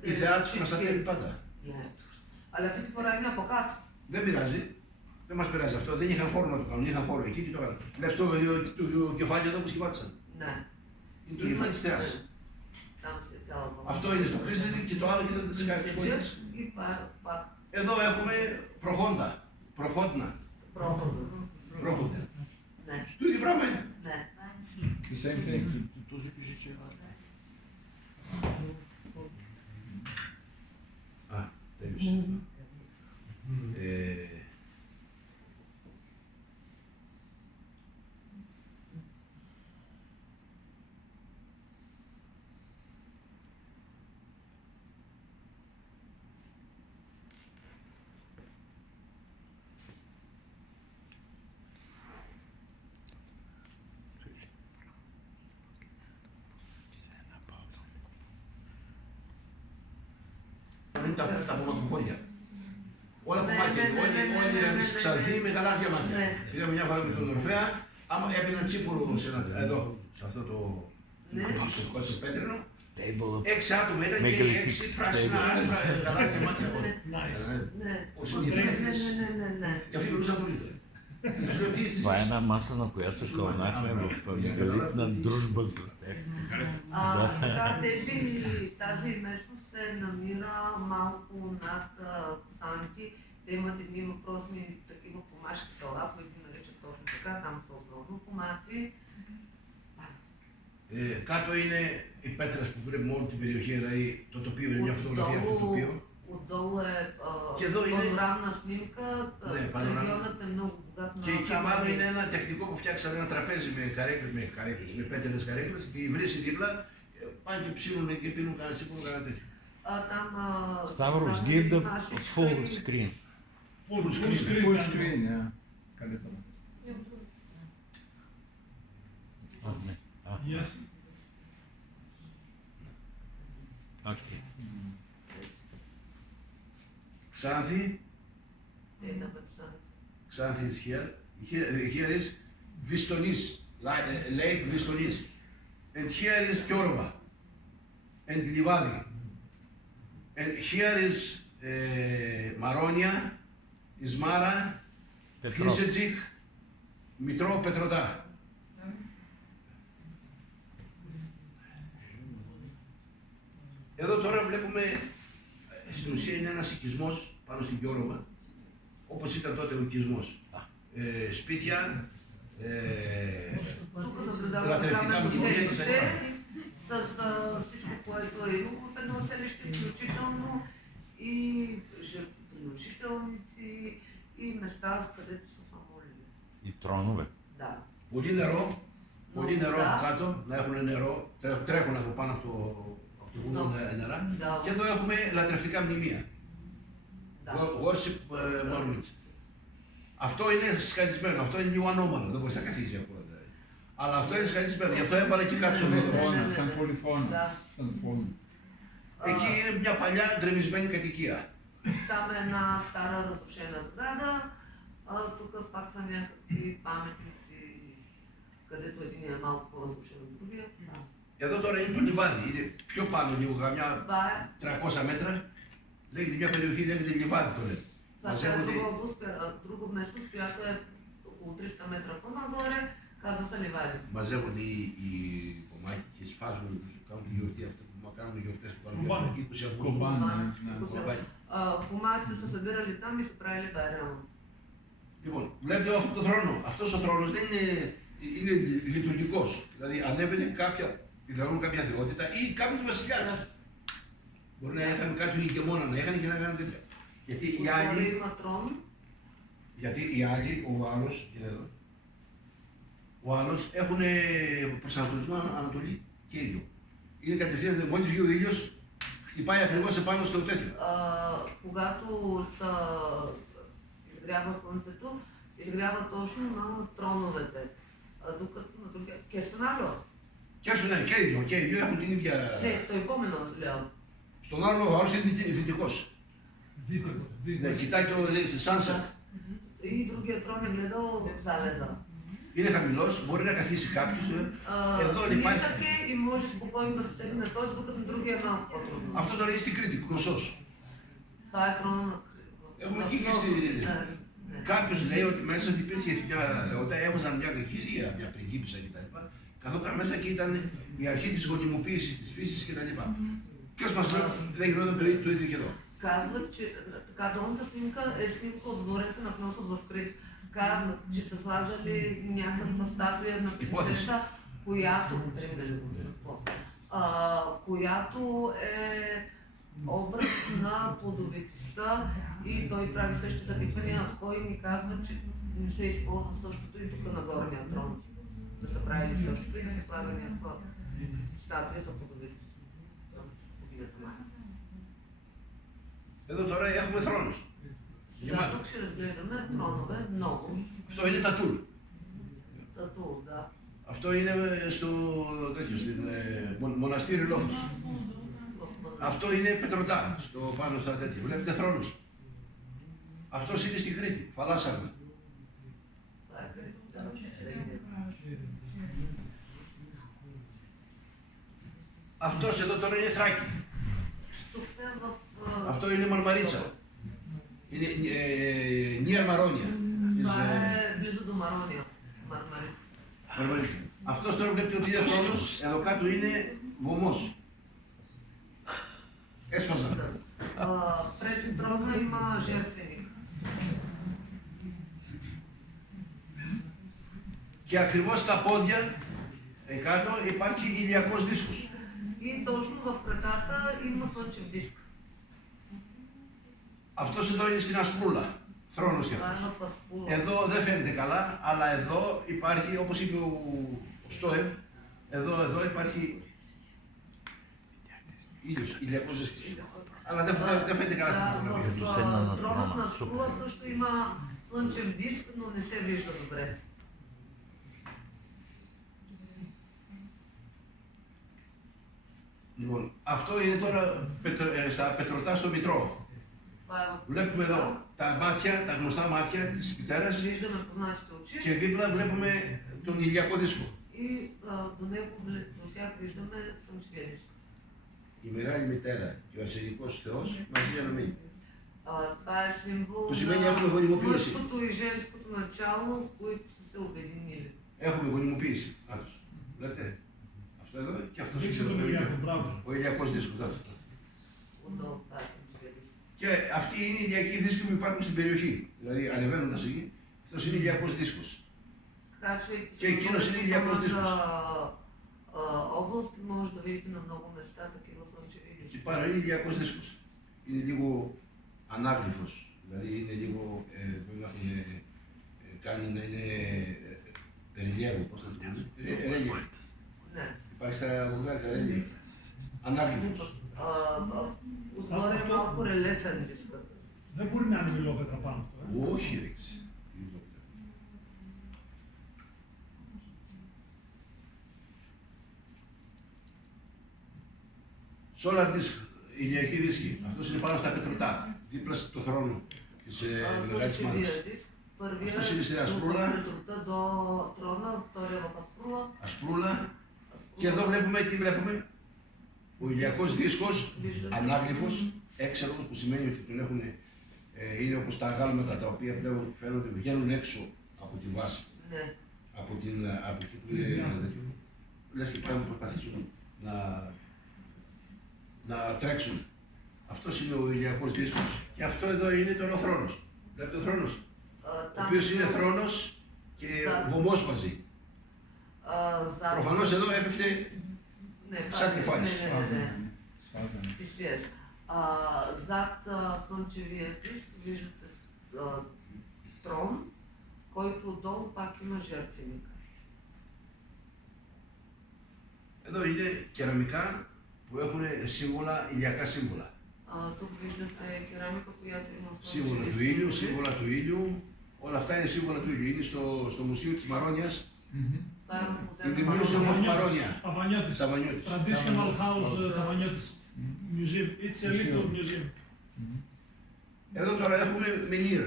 η θεά τους μας ατέλει πάντα. Αλλά αυτή τη φορά είναι από κάτω. Δεν πειράζει, δεν μας πειράζει αυτό, δεν είχαν χώρο να το κάνουν, είχαν χώρο εκεί και το κάνουν. Βλέπεις το κεφάλι εδώ που σχημάτισαν. Είναι το κεφάλι της θεάς. Αυτό είναι στο Χρήστης και το άλλο γίνεται στις κάτω. Εδώ έχουμε προχόντα. Προχόντνα. Προχόντα. Στο ίδιο πράγμα είναι. The same thing. Този пише, че τέλειωσε. Τα κομματοχώρια. Όλα κομμάτια, όλοι Ξανθή με γαλάζια μάτια. Πήγαμε μια φορά με τον Ορφέα, άμα έπαιρναν τσίπουρο εδώ, σε αυτό το πέτρινο, table of 6 άτομα ήταν και οι megalithic 6 πράσινα άσπρα γαλάζια μάτια. Nice. Ναι, Όσο ναι, είναι ναι. και αυτοί μιλούσαν πολύ. Τους λέω, τι είστε Това е εσείς? една маса, на която се кълнахме в мегалитна дружба с тях. Сега тази местност се намира малко над Ксанти. Те имат едни въпросни такива помашки села, които ги наричат точно така. Там са основно помаци. Κάτω είναι οι πέτρες που βλέπουμε όλη την περιοχή, δηλαδή το τοπίο είναι μια φωτογραφία από το τοπίο. Отдолу е Και εδώ είναι- панорамна снимка. Ναι, πανοράμα. Регионът е много богат на Και εκεί πάνω камъни. είναι ένα τεχνικό που φτιάξαμε ένα τραπέζι με πέτρες καρέκλες και οι βρύσοι δίπλα πάνε και ψήνουν και πίνουν κανένα σίγουρο κανένα τέτοιο. Там Stavros, give the full screen. Full screen. screen. Full screen, ja. Καλύτερα. Ναι. Yes. Okay. Xanthi, Ένα πετσά. Xanthi is here. Here is Vistonis, Lake Vistonis. And here is Kyorova and Livadi. And here is Maronia, Ismara, Πετρό. Klisejik, Mitro Petrota. Εδώ τώρα βλέπουμε, στην ουσία είναι ένας οικισμός πάνω στην Κιόροβα, όπως ήταν τότε ο οικισμός. Σπίτια, Тук наблюдаваме латентικά каменно механизми. селище с всичко, което е имало в едно селище, включително и жертвоприносителници и места, където са са молили. Οι τронове. Да. πολύ νερό, πολύ νερό Да. από κάτω, να έχουν νερό, τρέχουν από πάνω από το βουνό νερά. Да. Και εδώ έχουμε λατρευτικά μνημεία. Да. Worship monuments. Αυτό είναι σκαλισμένο, αυτό είναι λίγο ανώμαλο, δεν μπορείς να καθίσεις αυτό. Αλλά αυτό είναι σκαλισμένο, γι' αυτό έβαλε και κάτι στο δρόμο. Φώνα, σαν πολυφώνα. Да. Σαν φώνα. Εκεί είναι μια παλιά γκρεμισμένη κατοικία. Там е една стара разрушена сграда. Тук пак са някакви паметници, където един е малко по-разрушен от другия. Εδώ τώρα είναι το λιβάδι, είναι πιο πάνω λίγο, καμιά Това е 300 μέτρα. Λέγεται μια περιοχή, λέγεται λιβάδι το λένε. Това е Μαζεύονται, друга област, друго местност, която е около 300 метра по-нагоре, казва се Ливади. μαζεύονται οι κομμάτια και σφάζουν, τους κάνουν τη γιορτή αυτό που κάνουν γιορτές που κάνουν Κομπάνι. 20 Αυγούστου. Κομπάνι, Κομπάνι. ναι. Κομπάνι. Помаци са събирали там и са правили байрам. Λοιπόν, βλέπετε αυτό το θρόνο. Αυτός ο θρόνος δεν είναι λειτουργικός. Δηλαδή ανέβαινε πιθανόν κάποια θεότητα ή κάποιος βασιλιάς. Μπορεί να είχαν κάτι ηγεμόνα, να είχαν και να έκαναν τέτοια. Γιατί οι Отгоре άλλοι, има трон, ο άλλος, είναι εδώ, ο άλλος έχουν προσανατολισμό Ανατολή και ίδιο. Είναι κατευθείαν, μόλις βγει ο ήλιος, χτυπάει ακριβώς επάνω στο τέτοιο. когато са изгрява слънцето, изгрява точно на троновете. Докато на другия... Кестонало? Και άσου ναι, και οι δύο έχουν την ίδια. Не, το επόμενο λέω. Στον άλλο ο άλλος είναι δυτικός. Ναι, κοιτάει το sunset. И другия трон е гледал залеза. Είναι χαμηλός, μπορεί να καθίσει κάποιος. Εδώ υπάρχει. Нисък е и може спокойно да се седне този, докато другия е малко по-трудно. Αυτό τώρα είναι στην Κρήτη, γνωσός. Това е трона на... Έχουμε εκεί και στη. Κάποιος λέει ότι μέσα υπήρχε μια θεότητα, έβαζαν μια κυρία, μια πριγκίπισσα κτλ. Καθόταν μέσα και ήταν η αρχή της γονιμοποίησης της φύσης κτλ. Ποιος μας λέει ότι δεν γινόταν το ίδιο και εδώ. Казват, че така долната снимка е снимка от двореца на Кносов в Крит. Казват, че са слагали някаква статуя на принцеса, която е образ на плодовитостта и той прави същите запитвания, кой ни казва, че не се използва същото и тук на горния трон. Да са правили същото и да се слага някаква статуя за плодовитост. Богинята Майя. Εδώ τώρα έχουμε θρόνους. Сега тук ще разгледаме тронове, много. Αυτό είναι τα τούλ. Татул, да. Αυτό είναι στο τέτοιο, στην μοναστήρι Λόφος. Αυτό είναι πετρωτά, στο πάνω στα τέτοια. Βλέπετε θρόνους. Αυτός είναι στην Κρήτη, Φαλάσσαρμα. Това е където Αυτός εδώ τώρα είναι Θράκη. Тук сме в... Αυτό είναι Μαρμαρίτσα. Είναι Νία Μαρόνια. Това е близо до Марония, Мармарица. Μαρμαρίτσα. Αυτός τώρα βλέπετε ότι είναι θρόνος, εδώ κάτω είναι βωμός. Έσφαζα. През трона има жертвеник. Και ακριβώς στα πόδια, κάτω, υπάρχει ηλιακός δίσκος. И точно в краката има слънчев диск. Αυτός εδώ είναι στην Ασπρούλα, θρόνος και Това е αυτός. в Аспула. Εδώ δεν φαίνεται καλά, αλλά εδώ υπάρχει, όπως είπε ο Στόεμ, εδώ υπάρχει ήλιος, ηλιακός δίσκος. Αλλά δεν φαίνεται καλά στην φωτογραφία. В тронът на Аспула също има слънчев диск, но не се вижда добре. Λοιπόν, αυτό είναι τώρα στα πετρωτά στο Μητρό. Това е в... Βλέπουμε εδώ τα μάτια, τα γνωστά μάτια της μητέρας Виждаме познатите очи και δίπλα βλέπουμε τον ηλιακό δίσκο. и до него, до тях виждаме слънчевия диск. Η μεγάλη μητέρα και ο αρσενικός Θεός μαζί ενωμένοι. Това е символ Που σημαίνει на έχουμε γονιμοποίηση. мъжкото и женското начало, които са се обединили. Έχουμε γονιμοποίηση. Άτος. Βλέπετε. Αυτό εδώ και αυτός Δείξε τον Ηλιακό, μπράβο. ο ηλιακός δίσκος. Άτος. Отдолу, това е слънчевия диск. Και αυτοί είναι οι ηλιακοί δίσκοι που υπάρχουν στην περιοχή. Δηλαδή ανεβαίνοντας εκεί, αυτός είναι ηλιακός δίσκος. Качвайки Και εκείνος είναι ηλιακός δίσκος. област, може да видите на много места такива слънчеви Και дискове. πάνω είναι ηλιακός δίσκος. Είναι λίγο ανάγλυφος. Δηλαδή είναι λίγο, πρέπει να έχουν κάνει να είναι ρελιέρο, πώς θα το πούμε. Ρέλιε. Не. Υπάρχει στα βουλγάρικα ρέλιε. Ανάγλυφος. Отгоре е малко релефен дискът. Δεν μπορεί να είναι μιλόβετρα πάνω αυτό. Όχι ρε. Solar disk, ηλιακή δίσκη. Αυτός είναι πάνω στα πετρωτά, δίπλα στο θρόνο της Μεγάλης Μάνας. Слънчевия диск. Първия Αυτό είναι στην от Ασπρούλα. Петрота до трона, втория в Аспрула. Ασπρούλα. Και εδώ βλέπουμε, τι βλέπουμε. Ο ηλιακός δίσκος, ανάγλυφος, έξαλλος, που σημαίνει ότι τον έχουν, είναι όπως τα αγάλματα τα οποία πλέον φαίνονται, βγαίνουν έξω από τη βάση. Ναι. Από εκεί που είναι, λες και πρέπει να προσπαθήσουν να τρέξουν. Αυτός είναι ο ηλιακός δίσκος και αυτό εδώ είναι τώρα ο θρόνος. Βλέπετε ο θρόνος, ο οποίος είναι θρόνος και βωμός μαζί. Προφανώς εδώ έπεφτε sacrifice. Свързане. Пишеш. Зад слънчевия диск виждате трон, който отдолу пак има жертвеник. Εδώ είναι κεραμικά που έχουν σύμβολα, ηλιακά σύμβολα. Тук виждате керамика, която има Σύμβολα του ήλιου, σύμβολα του ήλιου, όλα αυτά είναι σύμβολα του ήλιου. Είναι στο Μουσείο της Μαρόνιας. Това е в Η музея на δημιούργησε Марона. ο Μαρόνια. Ταβανιώτης. Ταβανιώτης. Traditional house Ταβανιώτης. Museum. It's a little museum. Εδώ τώρα έχουμε μενίρ.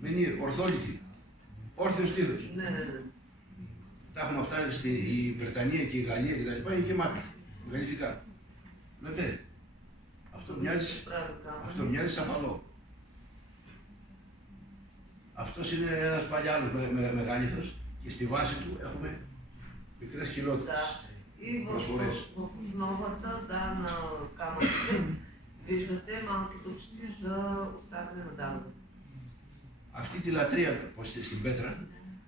Μενίρ, ορθόλιθη. Όρθιος λίθος. Ναι, ναι, ναι. Τα έχουμε αυτά στη η Βρετανία και η Γαλλία και τα λοιπά, είναι γεμάτα. Γαλλιθικά. Βλέπετε. Αυτό Прави камъни. μοιάζει σαφαλό. Αυτός είναι ένας παλιάλος μεγαλύτερος και στη βάση του έχουμε μικρές Да. χιλότητες. И в Прозорец. основата, да, на камъките виждате малки дупчици за оставяне на дарове. Αυτή τη λατρεία που στην πέτρα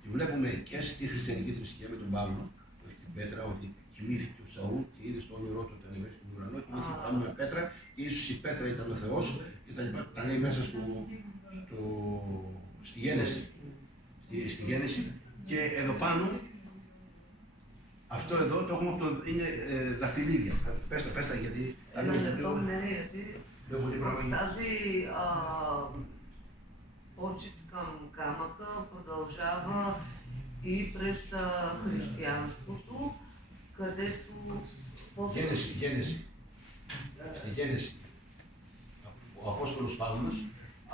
τη βλέπουμε και στη χριστιανική θρησκεία με τον Παύλο, που έχει την πέτρα, ότι κοιμήθηκε ο Σαούλ και είδε στο όνειρό του όταν ανεβαίνει στον ουρανό, κοιμήθηκε πάνω με πέτρα και ίσως η πέτρα ήταν ο Θεός και τα λοιπά. Τα λέει μέσα στη Γένεση. Στη Γένεση. Και εδώ πάνω, αυτό εδώ το έχουμε από το, είναι δαχτυλίδια. Πες τα γιατί τα Ένα λέω λεπτό, ναι, γιατί λίγο τι πράγμα είναι. тази почет към камъка продължава и през християнството, където Γένεση. Στη Γένεση. Ο Απόστολος Παύλος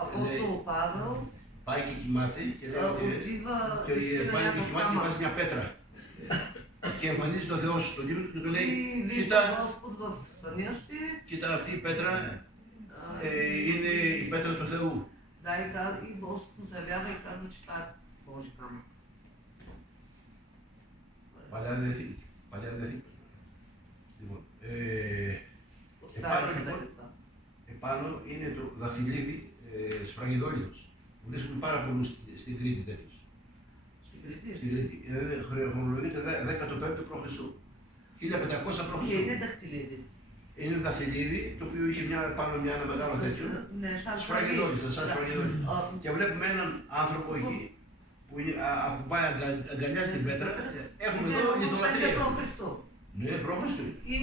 Апостол Павел πάει και κοιμάται και λέει ότι отива και и πάει και някакъв κοιμάται και βάζει камък. μια πέτρα. και εμφανίζει το Θεό σου στον ύπνο του και του λέει: И вижда Κοίτα, Господ в съня си. κοίτα, αυτή η πέτρα είναι η πέτρα του Θεού. Да, и Господ му заявява и казва, че това е Божи камък. Παλιά Διαθήκη. Παλιά Διαθήκη. Λοιπόν, От Стария Завет е това. επάνω είναι το δαχτυλίδι σφραγιδόλιθος που βρίσκουμε πάρα πολλούς στην Κρήτη τέτοιους. Στην Κρήτη. Στην Κρήτη. Χρονολογείται 15ο π.Χ. 1500 π.Χ. Και είναι δαχτυλίδι. Είναι ένα δαχτυλίδι το οποίο είχε πάνω ένα μεγάλο τέτοιο. Ναι, σαν Σφραγιδόλιθο, σαν σφραγιδόλιθο. Και βλέπουμε έναν άνθρωπο εκεί που ακουμπάει, αγκαλιάζει την πέτρα. Έχουμε εδώ λιθολατρία. Ναι, Χριστό. И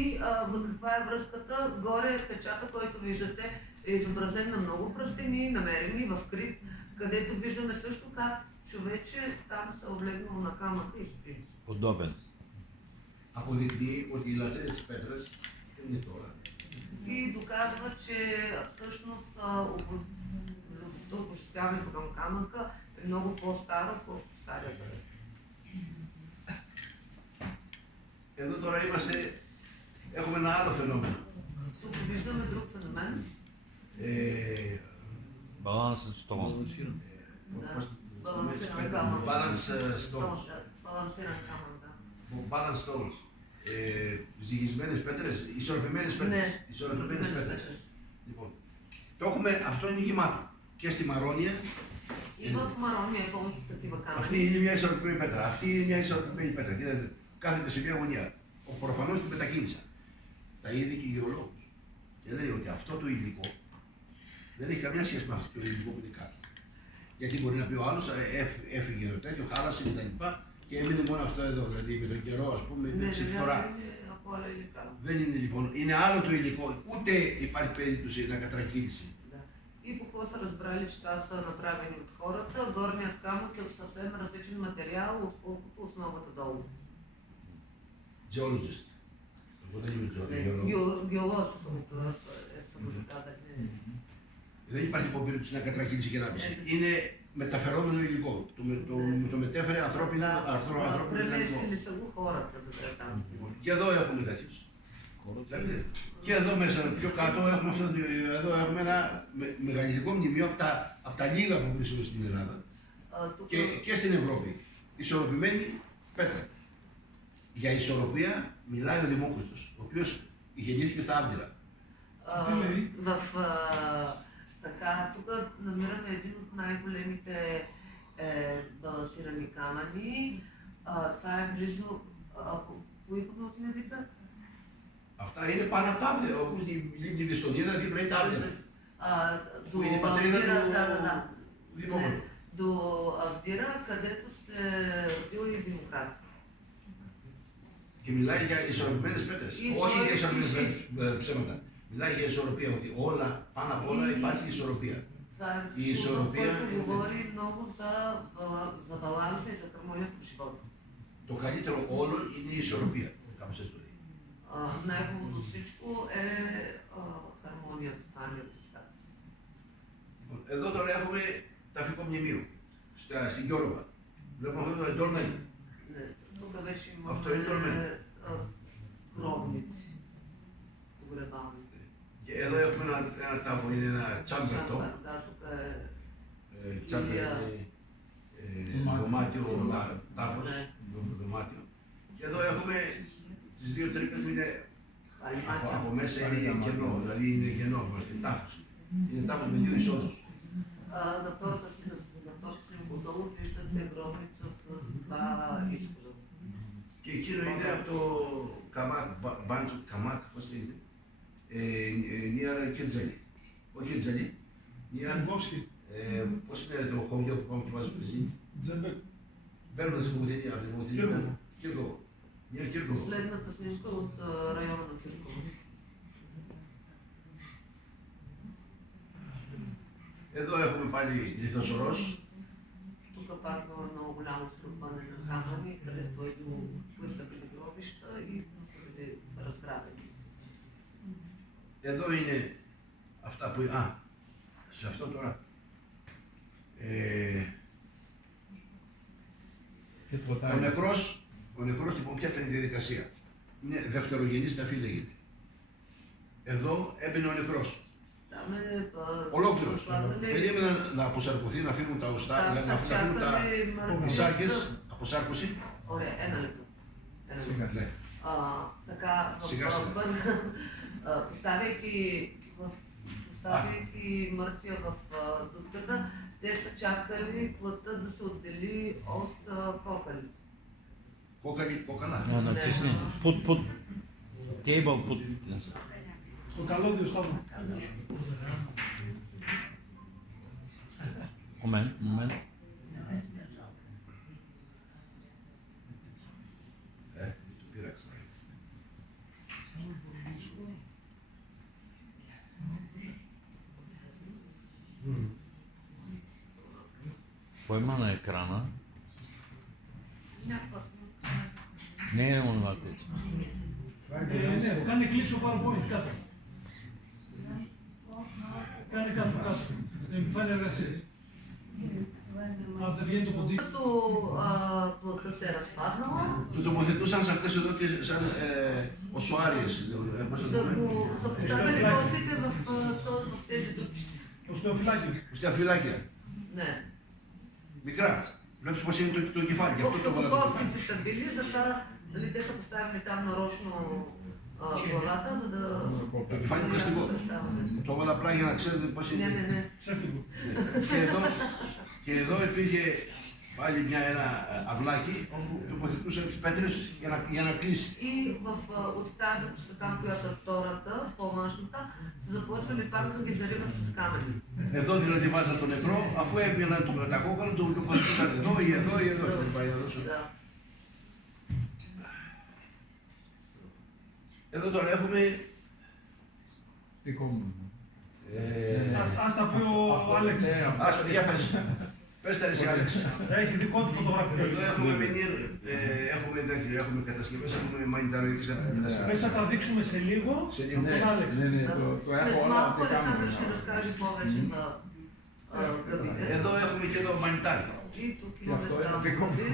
каква е връзката? Горе е печата, който виждате, е изобразен на много пръстени, намерени в Крит, където виждаме също как човече там се облегнал на камъка и спи. Подобен. Αποδεικνύει ότι η λατρεία της πέτρας είναι τώρα. И доказва, че всъщност обожествяването към камъка е много по-старо от Стария Завет. Εδώ τώρα έχουμε ένα άλλο φαινόμενο. Тук виждаме друг феномен. Балансен стол. Балансиран камък. Balance stones. Балансиран камък, да. Balance stones. Ζυγισμένες πέτρες, ισορροπημένες πέτρες. Ναι. Ισορροπημένες πέτρες. Λοιπόν, το έχουμε, αυτό είναι γεμάτο. Και στη Μαρόνια. И в Марония е пълно с такива Αυτή камъни. είναι μια ισορροπημένη πέτρα. Αυτή είναι μια ισορροπημένη πέτρα. Κοίτατε, κάθεται σε μια γωνία. Προφανώς την μετακίνησα. Τα είδε και οι γεωλόγους. Και λέει ότι αυτό το υλικό δεν έχει καμιά σχέση με αυτό το υλικό που είναι κάτω. Γιατί μπορεί να πει ο άλλος, έφυγε το τέτοιο, χάλασε κτλ. Και έμεινε μόνο αυτό εδώ. Δηλαδή με τον καιρό, ας πούμε, Ναι, υπήρξε βέβαια, φθορά. είναι από άλλα υλικά. Δεν είναι λοιπόν, είναι άλλο το υλικό. Ούτε υπάρχει περίπτωση να κατρακύλησε. Да. И по какво са разбрали, че това са направени от хората? Горният камък е от съвсем различен материал, отколкото основата долу. Geologist. Εγώ δεν είμαι geologist. Геолог съм го казах. Δεν υπάρχει περίπτωση να κατρακύλησε και να πέσει. Είναι μεταφερόμενο υλικό. Το μετέφερε ανθρώπινο υλικό. Преместили са го хората, за да е там. Και εδώ έχουμε τέτοιους. Και εδώ μέσα, πιο κάτω, εδώ έχουμε ένα μεγαλύτερο μνημείο από τα λίγα που βρίσκονται στην Ελλάδα και στην Ευρώπη. Ισορροπημένη πέτρα. Για ισορροπία μιλάει ο Δημόκριτος, ο οποίος γεννήθηκε στα Άβδυρα. Тук намираме един от най-големите балансирани камъни. Това е близо... Πού είπαμε ότι είναι δίπλα? Αυτά είναι πάνω από τα Άβδυρα, όπως η Βιστονίδα δίπλα είναι τα Άβδυρα. Που είναι η πατρίδα του Δημόκριτου. До Авдира, където се родил и Δημοκράτη. Και μιλάει για ισορροπημένες πέτρες. Όχι για ισορροπημένες ψέματα. Μιλάει για ισορροπία, ότι όλα, πάνω απ' όλα υπάρχει ισορροπία. Η ισορροπία говори много за баланса и за хармонията в живота. Το καλύτερο όλων είναι η ισορροπία. Κάπως έτσι το λέει. Най-хубавото от всичко е хармонията, това ми е представа. Εδώ τώρα έχουμε ταφικό μνημείο, στην Γιώροβα. Βλέπουμε αυτό το εντόρμενο. Тук вече имаме гробници, погребални. Και εδώ έχουμε ένα τάφο, είναι ένα τσάμπερτο. Да, тук е Τσάμπερτο, δωμάτιο, τάφος, δωμάτιο. Και εδώ έχουμε τις δύο τρύπες που είναι από μέσα είναι κενό, δηλαδή είναι κενό, είναι τάφος. Είναι τάφος με δύο εισόδους. На втората снимка отдолу виждате гробница с два изхода. Και εκείνο είναι από το Καμάκ, Μπάντσο Καμάκ, πώς λέγεται, Νίαρα Κεντζέλη. Όχι Κεντζέλη, Νίαρα, πώς είναι το χωριό που πάμε και βάζουμε πρεζίνη. Μπαίνουμε στην Κομωτενία, από την Κομωτενία, Κύρκοβο. Νίαρα Κύρκοβο. Следната снимка от района на Кирково. Εδώ έχουμε πάλι λιθοσορός. Тук пак има много голямо струпване на камъни, където са били гробища и са били разграбени. Εδώ είναι αυτά που... σε αυτό τώρα. Ο νεκρός Ο νεκρός λοιπόν ποια ήταν η διαδικασία. Είναι δευτερογενής ταφή λέγεται. Εδώ έμπαινε ο νεκρός. Ολόκληρος. Περίμεναν να αποσαρκωθεί, να φύγουν τα οστά, να φύγουν οι σάρκες, αποσάρκωση. Ωραία, ένα λεπτό. Ναι. Така, поставяйки мъртвия в дупката, те са чакали плътта да се отдели от кокалите. Κόκαλα. Натисни. Под тейбъл, под... Το καλώδιο στόμα. Момент. Του πείραξα. Какво има на екрана? Не е онова, което. Ναι, κάνε κλικ στο PowerPoint κάτω. Κάνε κάτω, στην επιφάνεια εργασίας. Αν δεν βγαίνει το ποντίκι. Като плътта се е разпаднала, Του τοποθετούσαν σε αυτές εδώ σαν οσουάριες. са поставили костите в тези дупчици. Οστεοφυλάκιο. Στα φυλάκια. Не. Μικρά. Βλέπεις πως είναι το κεφάλι. Γι' αυτό το Като βάλαμε. костници са били, затова нали, те са поставили там нарочно главата, за да... Το κεφάλι είναι πλαστικό. Το έβαλα απλά για να ξέρετε πως Не, είναι. не, не. Ψεύτικο. Και εδώ υπήρχε πάλι ένα αυλάκι όπου τοποθετούσαν τις πέτρες για να κλείσει. И от тази дупчица там, която е втората, по-мъжната, са започвали пак да ги зариват с камъни. Εδώ δηλαδή βάζαν τον νεκρό, αφού έβγαιναν τα κόκκαλα, το τοποθετούσαν εδώ ή εδώ ή εδώ. Да. Εδώ τώρα έχουμε. Ας τα πει ο Άλεξ. Ας για πες. Πες τα εσύ Άλεξ. Έχει δικό του φωτογραφία. Εδώ έχουμε μενίρ, έχουμε κατασκευές, έχουμε μανιταροειδείς κατασκευές. Πες θα τα δείξουμε σε λίγο. Σε λίγο. Τον Άλεξ. Το След έχω όλα малко από την Александър ще κάμερα. разкаже повече за гъбите. Εδώ έχουμε και εδώ μανιτάρι. И тук Και имаме αυτό само είναι δικό μου. гъби.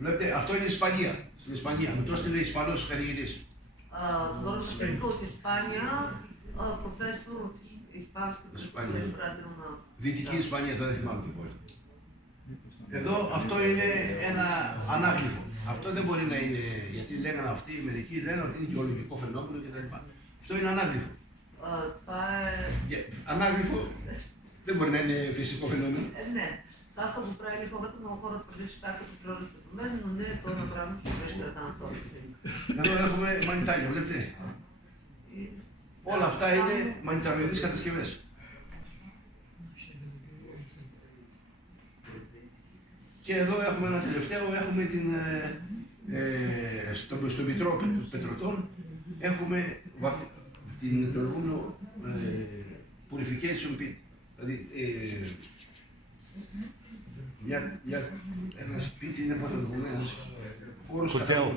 Βλέπετε, αυτό είναι η Ισπανία. Στην Ισπανία. Με το στείλε Ισπανός καθηγητής. Горната снимка от Испания, професор от Испанската школа, изпратил на... Δυτική Ισπανία, τώρα δεν θυμάμαι την πόλη. Εδώ αυτό είναι ένα ανάγλυφο. Αυτό δεν μπορεί να είναι, γιατί λέγανε αυτοί, μερικοί λένε ότι είναι γεωλογικό φαινόμενο κτλ. Αυτό είναι ανάγλυφο. Това е... Ανάγλυφο δεν μπορεί να είναι φυσικό φαινόμενο. Не, това са го правили хората, много хората преди читаха като природните феномени, но не е то направено човешка ръка на този филм. Εδώ έχουμε μανιτάρια, βλέπετε. Όλα αυτά είναι μανιταροειδείς κατασκευές. Και εδώ έχουμε ένα τελευταίο, έχουμε στο Μητρό Πετρωτών, έχουμε το λεγόμενο purification pit. Δηλαδή, ένα σπίτι είναι πώς θα το πούμε, ένας χώρος καθαρού.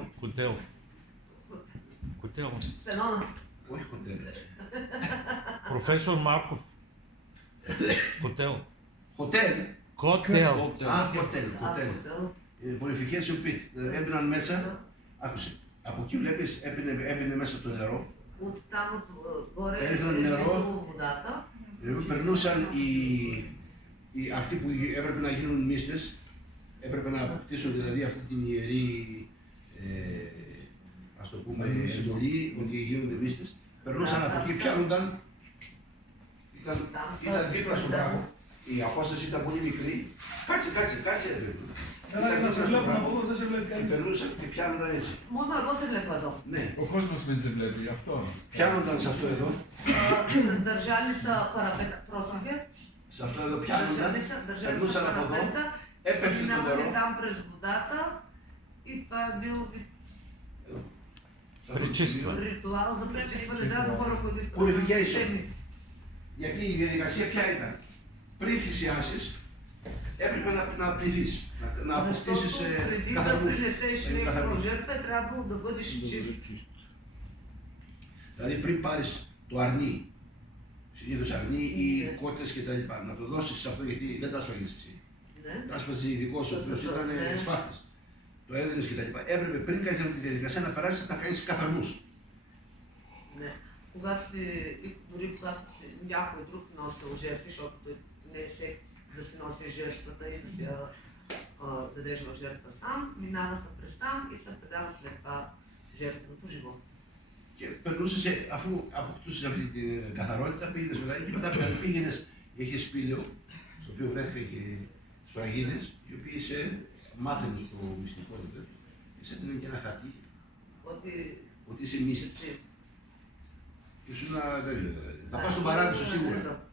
Хотел. Фенонът. Όχι κοντέλ. Професор Марков. Хотел. Χοτέλ. Котел. Α, χοτέλ. Хотел. Purification pit. Έμπαιναν μέσα, άκουσε. Από εκεί βλέπεις, έμπαινε μέσα το νερό. От там отгоре Έριχναν е νερό. влизало водата. Περνούσαν αυτοί που έπρεπε να γίνουν μύστες, έπρεπε να αποκτήσουν δηλαδή αυτή την ιερή, ας το πούμε, εντολή ότι γίνονται μύστες. Περνούσαν από εκεί, πιάνονταν, ήταν δίπλα στον βράχο. Η απόσταση ήταν πολύ μικρή. Κάτσε. Να σε βλέπουν από εδώ, δεν σε βλέπει κανείς. Περνούσαν και πιάνονταν έτσι. Μόνο εγώ σε βλέπω εδώ. Ναι, Ο κόσμος δεν σε βλέπει, αυτό. πιάνονταν σε αυτό εδώ. Държали са парапета, просъмки. Σε αυτό εδώ πιάνονταν, Държали περνούσαν са από εδώ, парапета, έπεφτε το минавали νερό. там през водата и това е бил Пречистване. ритуал за пречистване, да, за хора, които искат Purification. седмици. Γιατί η διαδικασία ποια ήταν. Πριν θυσιάσεις, έπρεπε να πληθείς, να αποκτήσεις Защото преди да καθαρμούς. принесеш нещо в жертва, е трябвало да бъдеш чист. Δηλαδή πριν πάρεις το αρνί, συνήθως αρνί ή κότες και τα λοιπά, να το δώσεις σε αυτό γιατί δεν τα άσπαγες εσύ. Ναι. Τα άσπαζε ειδικός ο οποίος ήταν Ναι. σφάχτης. το έδινες κτλ. Έπρεπε πριν κάνεις αυτή τη διαδικασία να περάσεις να κάνεις καθαρμούς. Не. Когато си, дори когато си някой друг носил жертви, защото не е всеки да си носи жертвата и да си дадеш в жертва сам, минава се през там и се предава след това жертвеното животно. Και περνούσες, αφού αποκτούσες αυτή την καθαρότητα, πήγαινες μετά και μετά πήγαινες, είχες σπήλαιο, στο οποίο βρέθηκαν και σφραγίδες, οι οποίοι σε μάθαινες το μυστικό τότε, και σε έδιναν και ένα χαρτί, ότι είσαι μύστης. Ήσουν θα πας στον παράδεισο σίγουρα.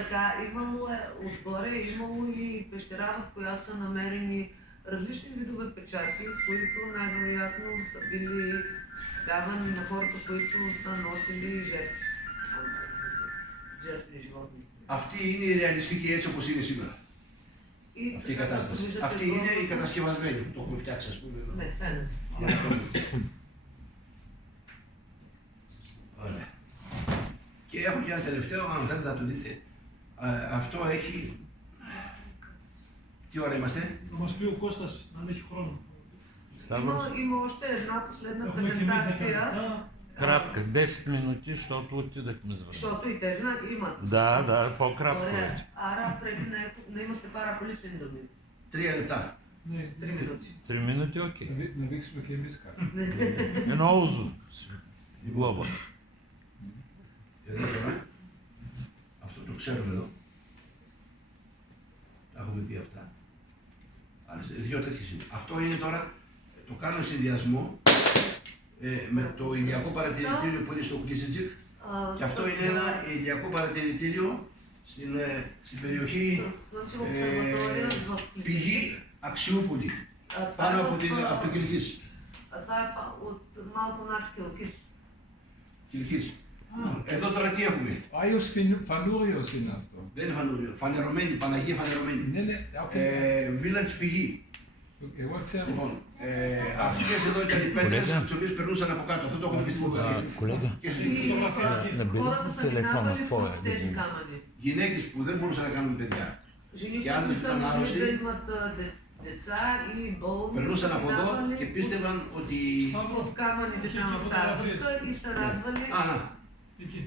Така, имало е отгоре, имало и пещера, в която са намерени различни видове печати, които най-вероятно са били давани на хората, които са носили жертви. Жертвени животни. Αυτή είναι η ρεαλιστική έτσι όπως είναι σήμερα. Αυτή η κατάσταση. Αυτή είναι η κατασκευασμένη που το έχουμε φτιάξει, ας πούμε. Ναι, φαίνεται. Ωραία. Και έχω και ένα τελευταίο, αν θέλετε να το δείτε. Αυτό έχει... Τι ώρα είμαστε? Να μας πει ο Κώστας, αν έχει χρόνο. Има още една последна Έχουμε και εμείς να презентация, κάνουμε. Кратка, 10 минути, защото отидахме с време. защото и те имат. Да, по-кратко Ωραία. вече. Άρα πρέπει να είμαστε πάρα πολύ σύντομοι. 3 λεπτά. Ναι. 3 минути. 3 минути, окей. Να δείξουμε και εμείς κάτι. Едно узо. И глоба. Εδώ τώρα, αυτό το ξέρουμε εδώ. Τα έχουμε πει αυτά. Άλλες δύο τέτοιες είναι. Αυτό είναι τώρα, το κάνω συνδυασμό με το ηλιακό παρατηρητήριο που είναι στο Κλίσιτζικ. Και αυτό είναι ένα ηλιακό παρατηρητήριο στην περιοχή πηγή Αξιούπολη, πάνω από το Κιλκής. Това е от малко над Килкис. Κιλκής. Εδώ τώρα τι έχουμε? Άγιος Φανούριος είναι αυτό. Δεν είναι φανούριο. Φανερωμένη, Παναγία φανερωμένη. Ναι, ναι. Village πηγή. Εγώ ξέρω. Λοιπόν, αυτές εδώ ήταν οι πέτρες τις οποίες περνούσαν από κάτω. Αυτό το έχουμε και στην Βουλγαρία. Колега, Και στην И Αιθιοπία. хората са телефона, минавали какво е? под тези камъни. Γυναίκες που δεν μπορούσαν να κάνουν παιδιά. Жени, Και αν които ήταν са άρρωστοι, могли да имат деца и болни, περνούσαν са από εδώ και минавали πίστευαν ότι... от камъните там в тази врътка и са радвали. Α, να. Εκεί.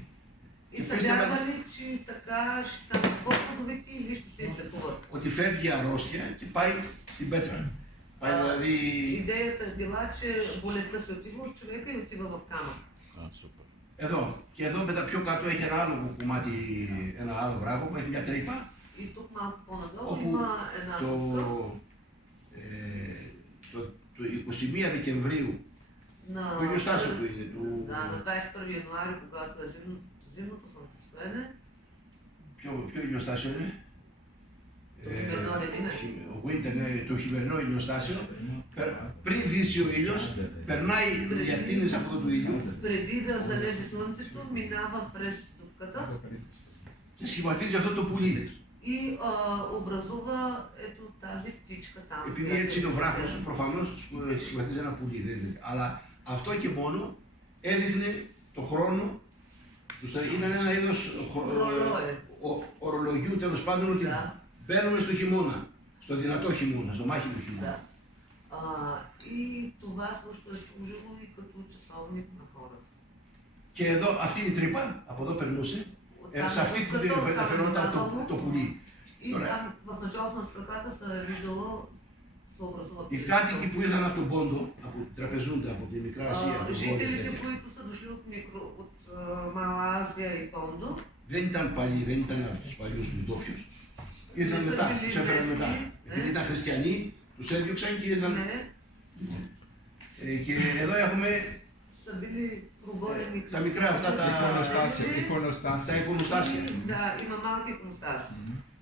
И са вярвали, че така ще станат по-плодовити или ще се излекуват. Ότι φεύγει αρρώστια και πάει στην πέτρα. Πάει δηλαδή... Идеята е била, че болестта се отива от човека и отива в камък. супер. Εδώ. Και εδώ μετά πιο κάτω έχει ένα άλλο κομμάτι, ένα άλλο βράχο που έχει μια τρύπα. И тук малко по-надолу Όπου има една дупка. Το 21 Δεκεμβρίου, το ηλιοστάσιο που είναι, Да, на 21 януари, когато е зимното слънцестоене. Ποιο ηλιοστάσιο είναι? Το χειμερινό δεν είναι. Winter, ναι, το χειμερινό ηλιοστάσιο. Πριν δύσει ο ήλιος, περνάει οι ακτίνες από εδώ του ήλιου Преди да залезе слънцето, минава през дупката και σχηματίζει αυτό το πουλί. и образува ето тази птичка там. Επειδή έτσι είναι ο βράχος, προφανώς σχηματίζει ένα πουλί. Αλλά αυτό και μόνο έδειχνε το χρόνο. Ήταν ένα είδος ορολογιού, τέλος πάντων, ότι μπαίνουμε στο χειμώνα, στο δυνατό χειμώνα, στο μάχημο χειμώνα. И това също е служило и като часовник на хората. Και εδώ αυτή είναι η τρύπα, από εδώ περνούσε. Σε αυτή την τρύπα φαινόταν το πουλί. И там в началото на строката се е виждало, се образува. Οι κάτοικοι που ήρθαν από τον Πόντο, από την Τραπεζούντα, από τη Μικρά Ασία, από τον Πόντο, Жителите, които са дошли от Малазия и Пондо, δεν ήταν παλιοί, δεν ήταν από τους παλιούς τους ντόπιους. Ήρθαν μετά, τους έφεραν μετά. Επειδή ήταν χριστιανοί, τους έδιωξαν και ήρθαν. Και εδώ έχουμε са били прогонени τα μικρά αυτά τα εικονοστάσια. Да, има малки иконостаси.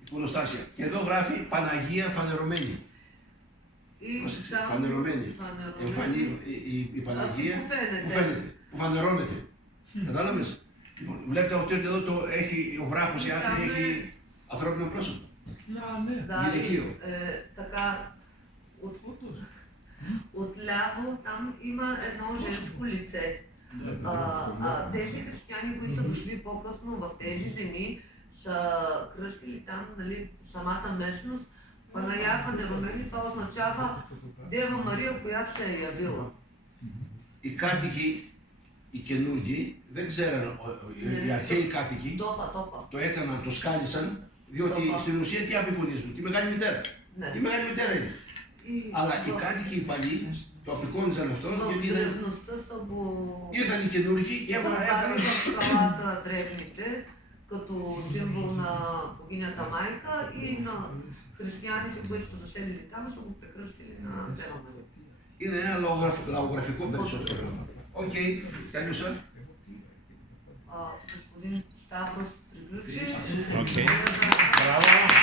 Εικονοστάσια. Και εδώ γράφει Παναγία φανερωμένη. И там Φανερωμένη. Εμφανή η Παναγία που φαίνεται, που φανερώνεται. Κατάλαβες. Λοιπόν, βλέπετε ότι εδώ ο βράχος, η άκρη έχει ανθρώπινο πρόσωπο. Да, Γυναικείο. така, отляво там има едно женско лице. Тези християни, които са дошли по-късно в тези земи, са кръстили там, нали, самата местност Панаяфа Неромени. Това означава Дева Мария, която се е явила. Οι κάτοικοι, οι καινούργοι, δεν ξέραν, οι αρχαίοι κάτοικοι το έκαναν, το σκάλισαν, διότι στην ουσία τι απεικονίζουν, τη Μεγάλη Μητέρα. Η Μεγάλη Μητέρα είναι. Αλλά οι κάτοικοι οι παλιοί το απεικόνιζαν αυτό, γιατί ήρθαν οι καινούργοι και έκαναν скалата древните, като символ на богинята майка и на християните, които са заселили там, са го прекръстили на Дева Мария. Είναι ένα λαογραφικό περισσότερο. Οκ, τέλειωσα. Господин Ставрос приключи. Окей. Браво!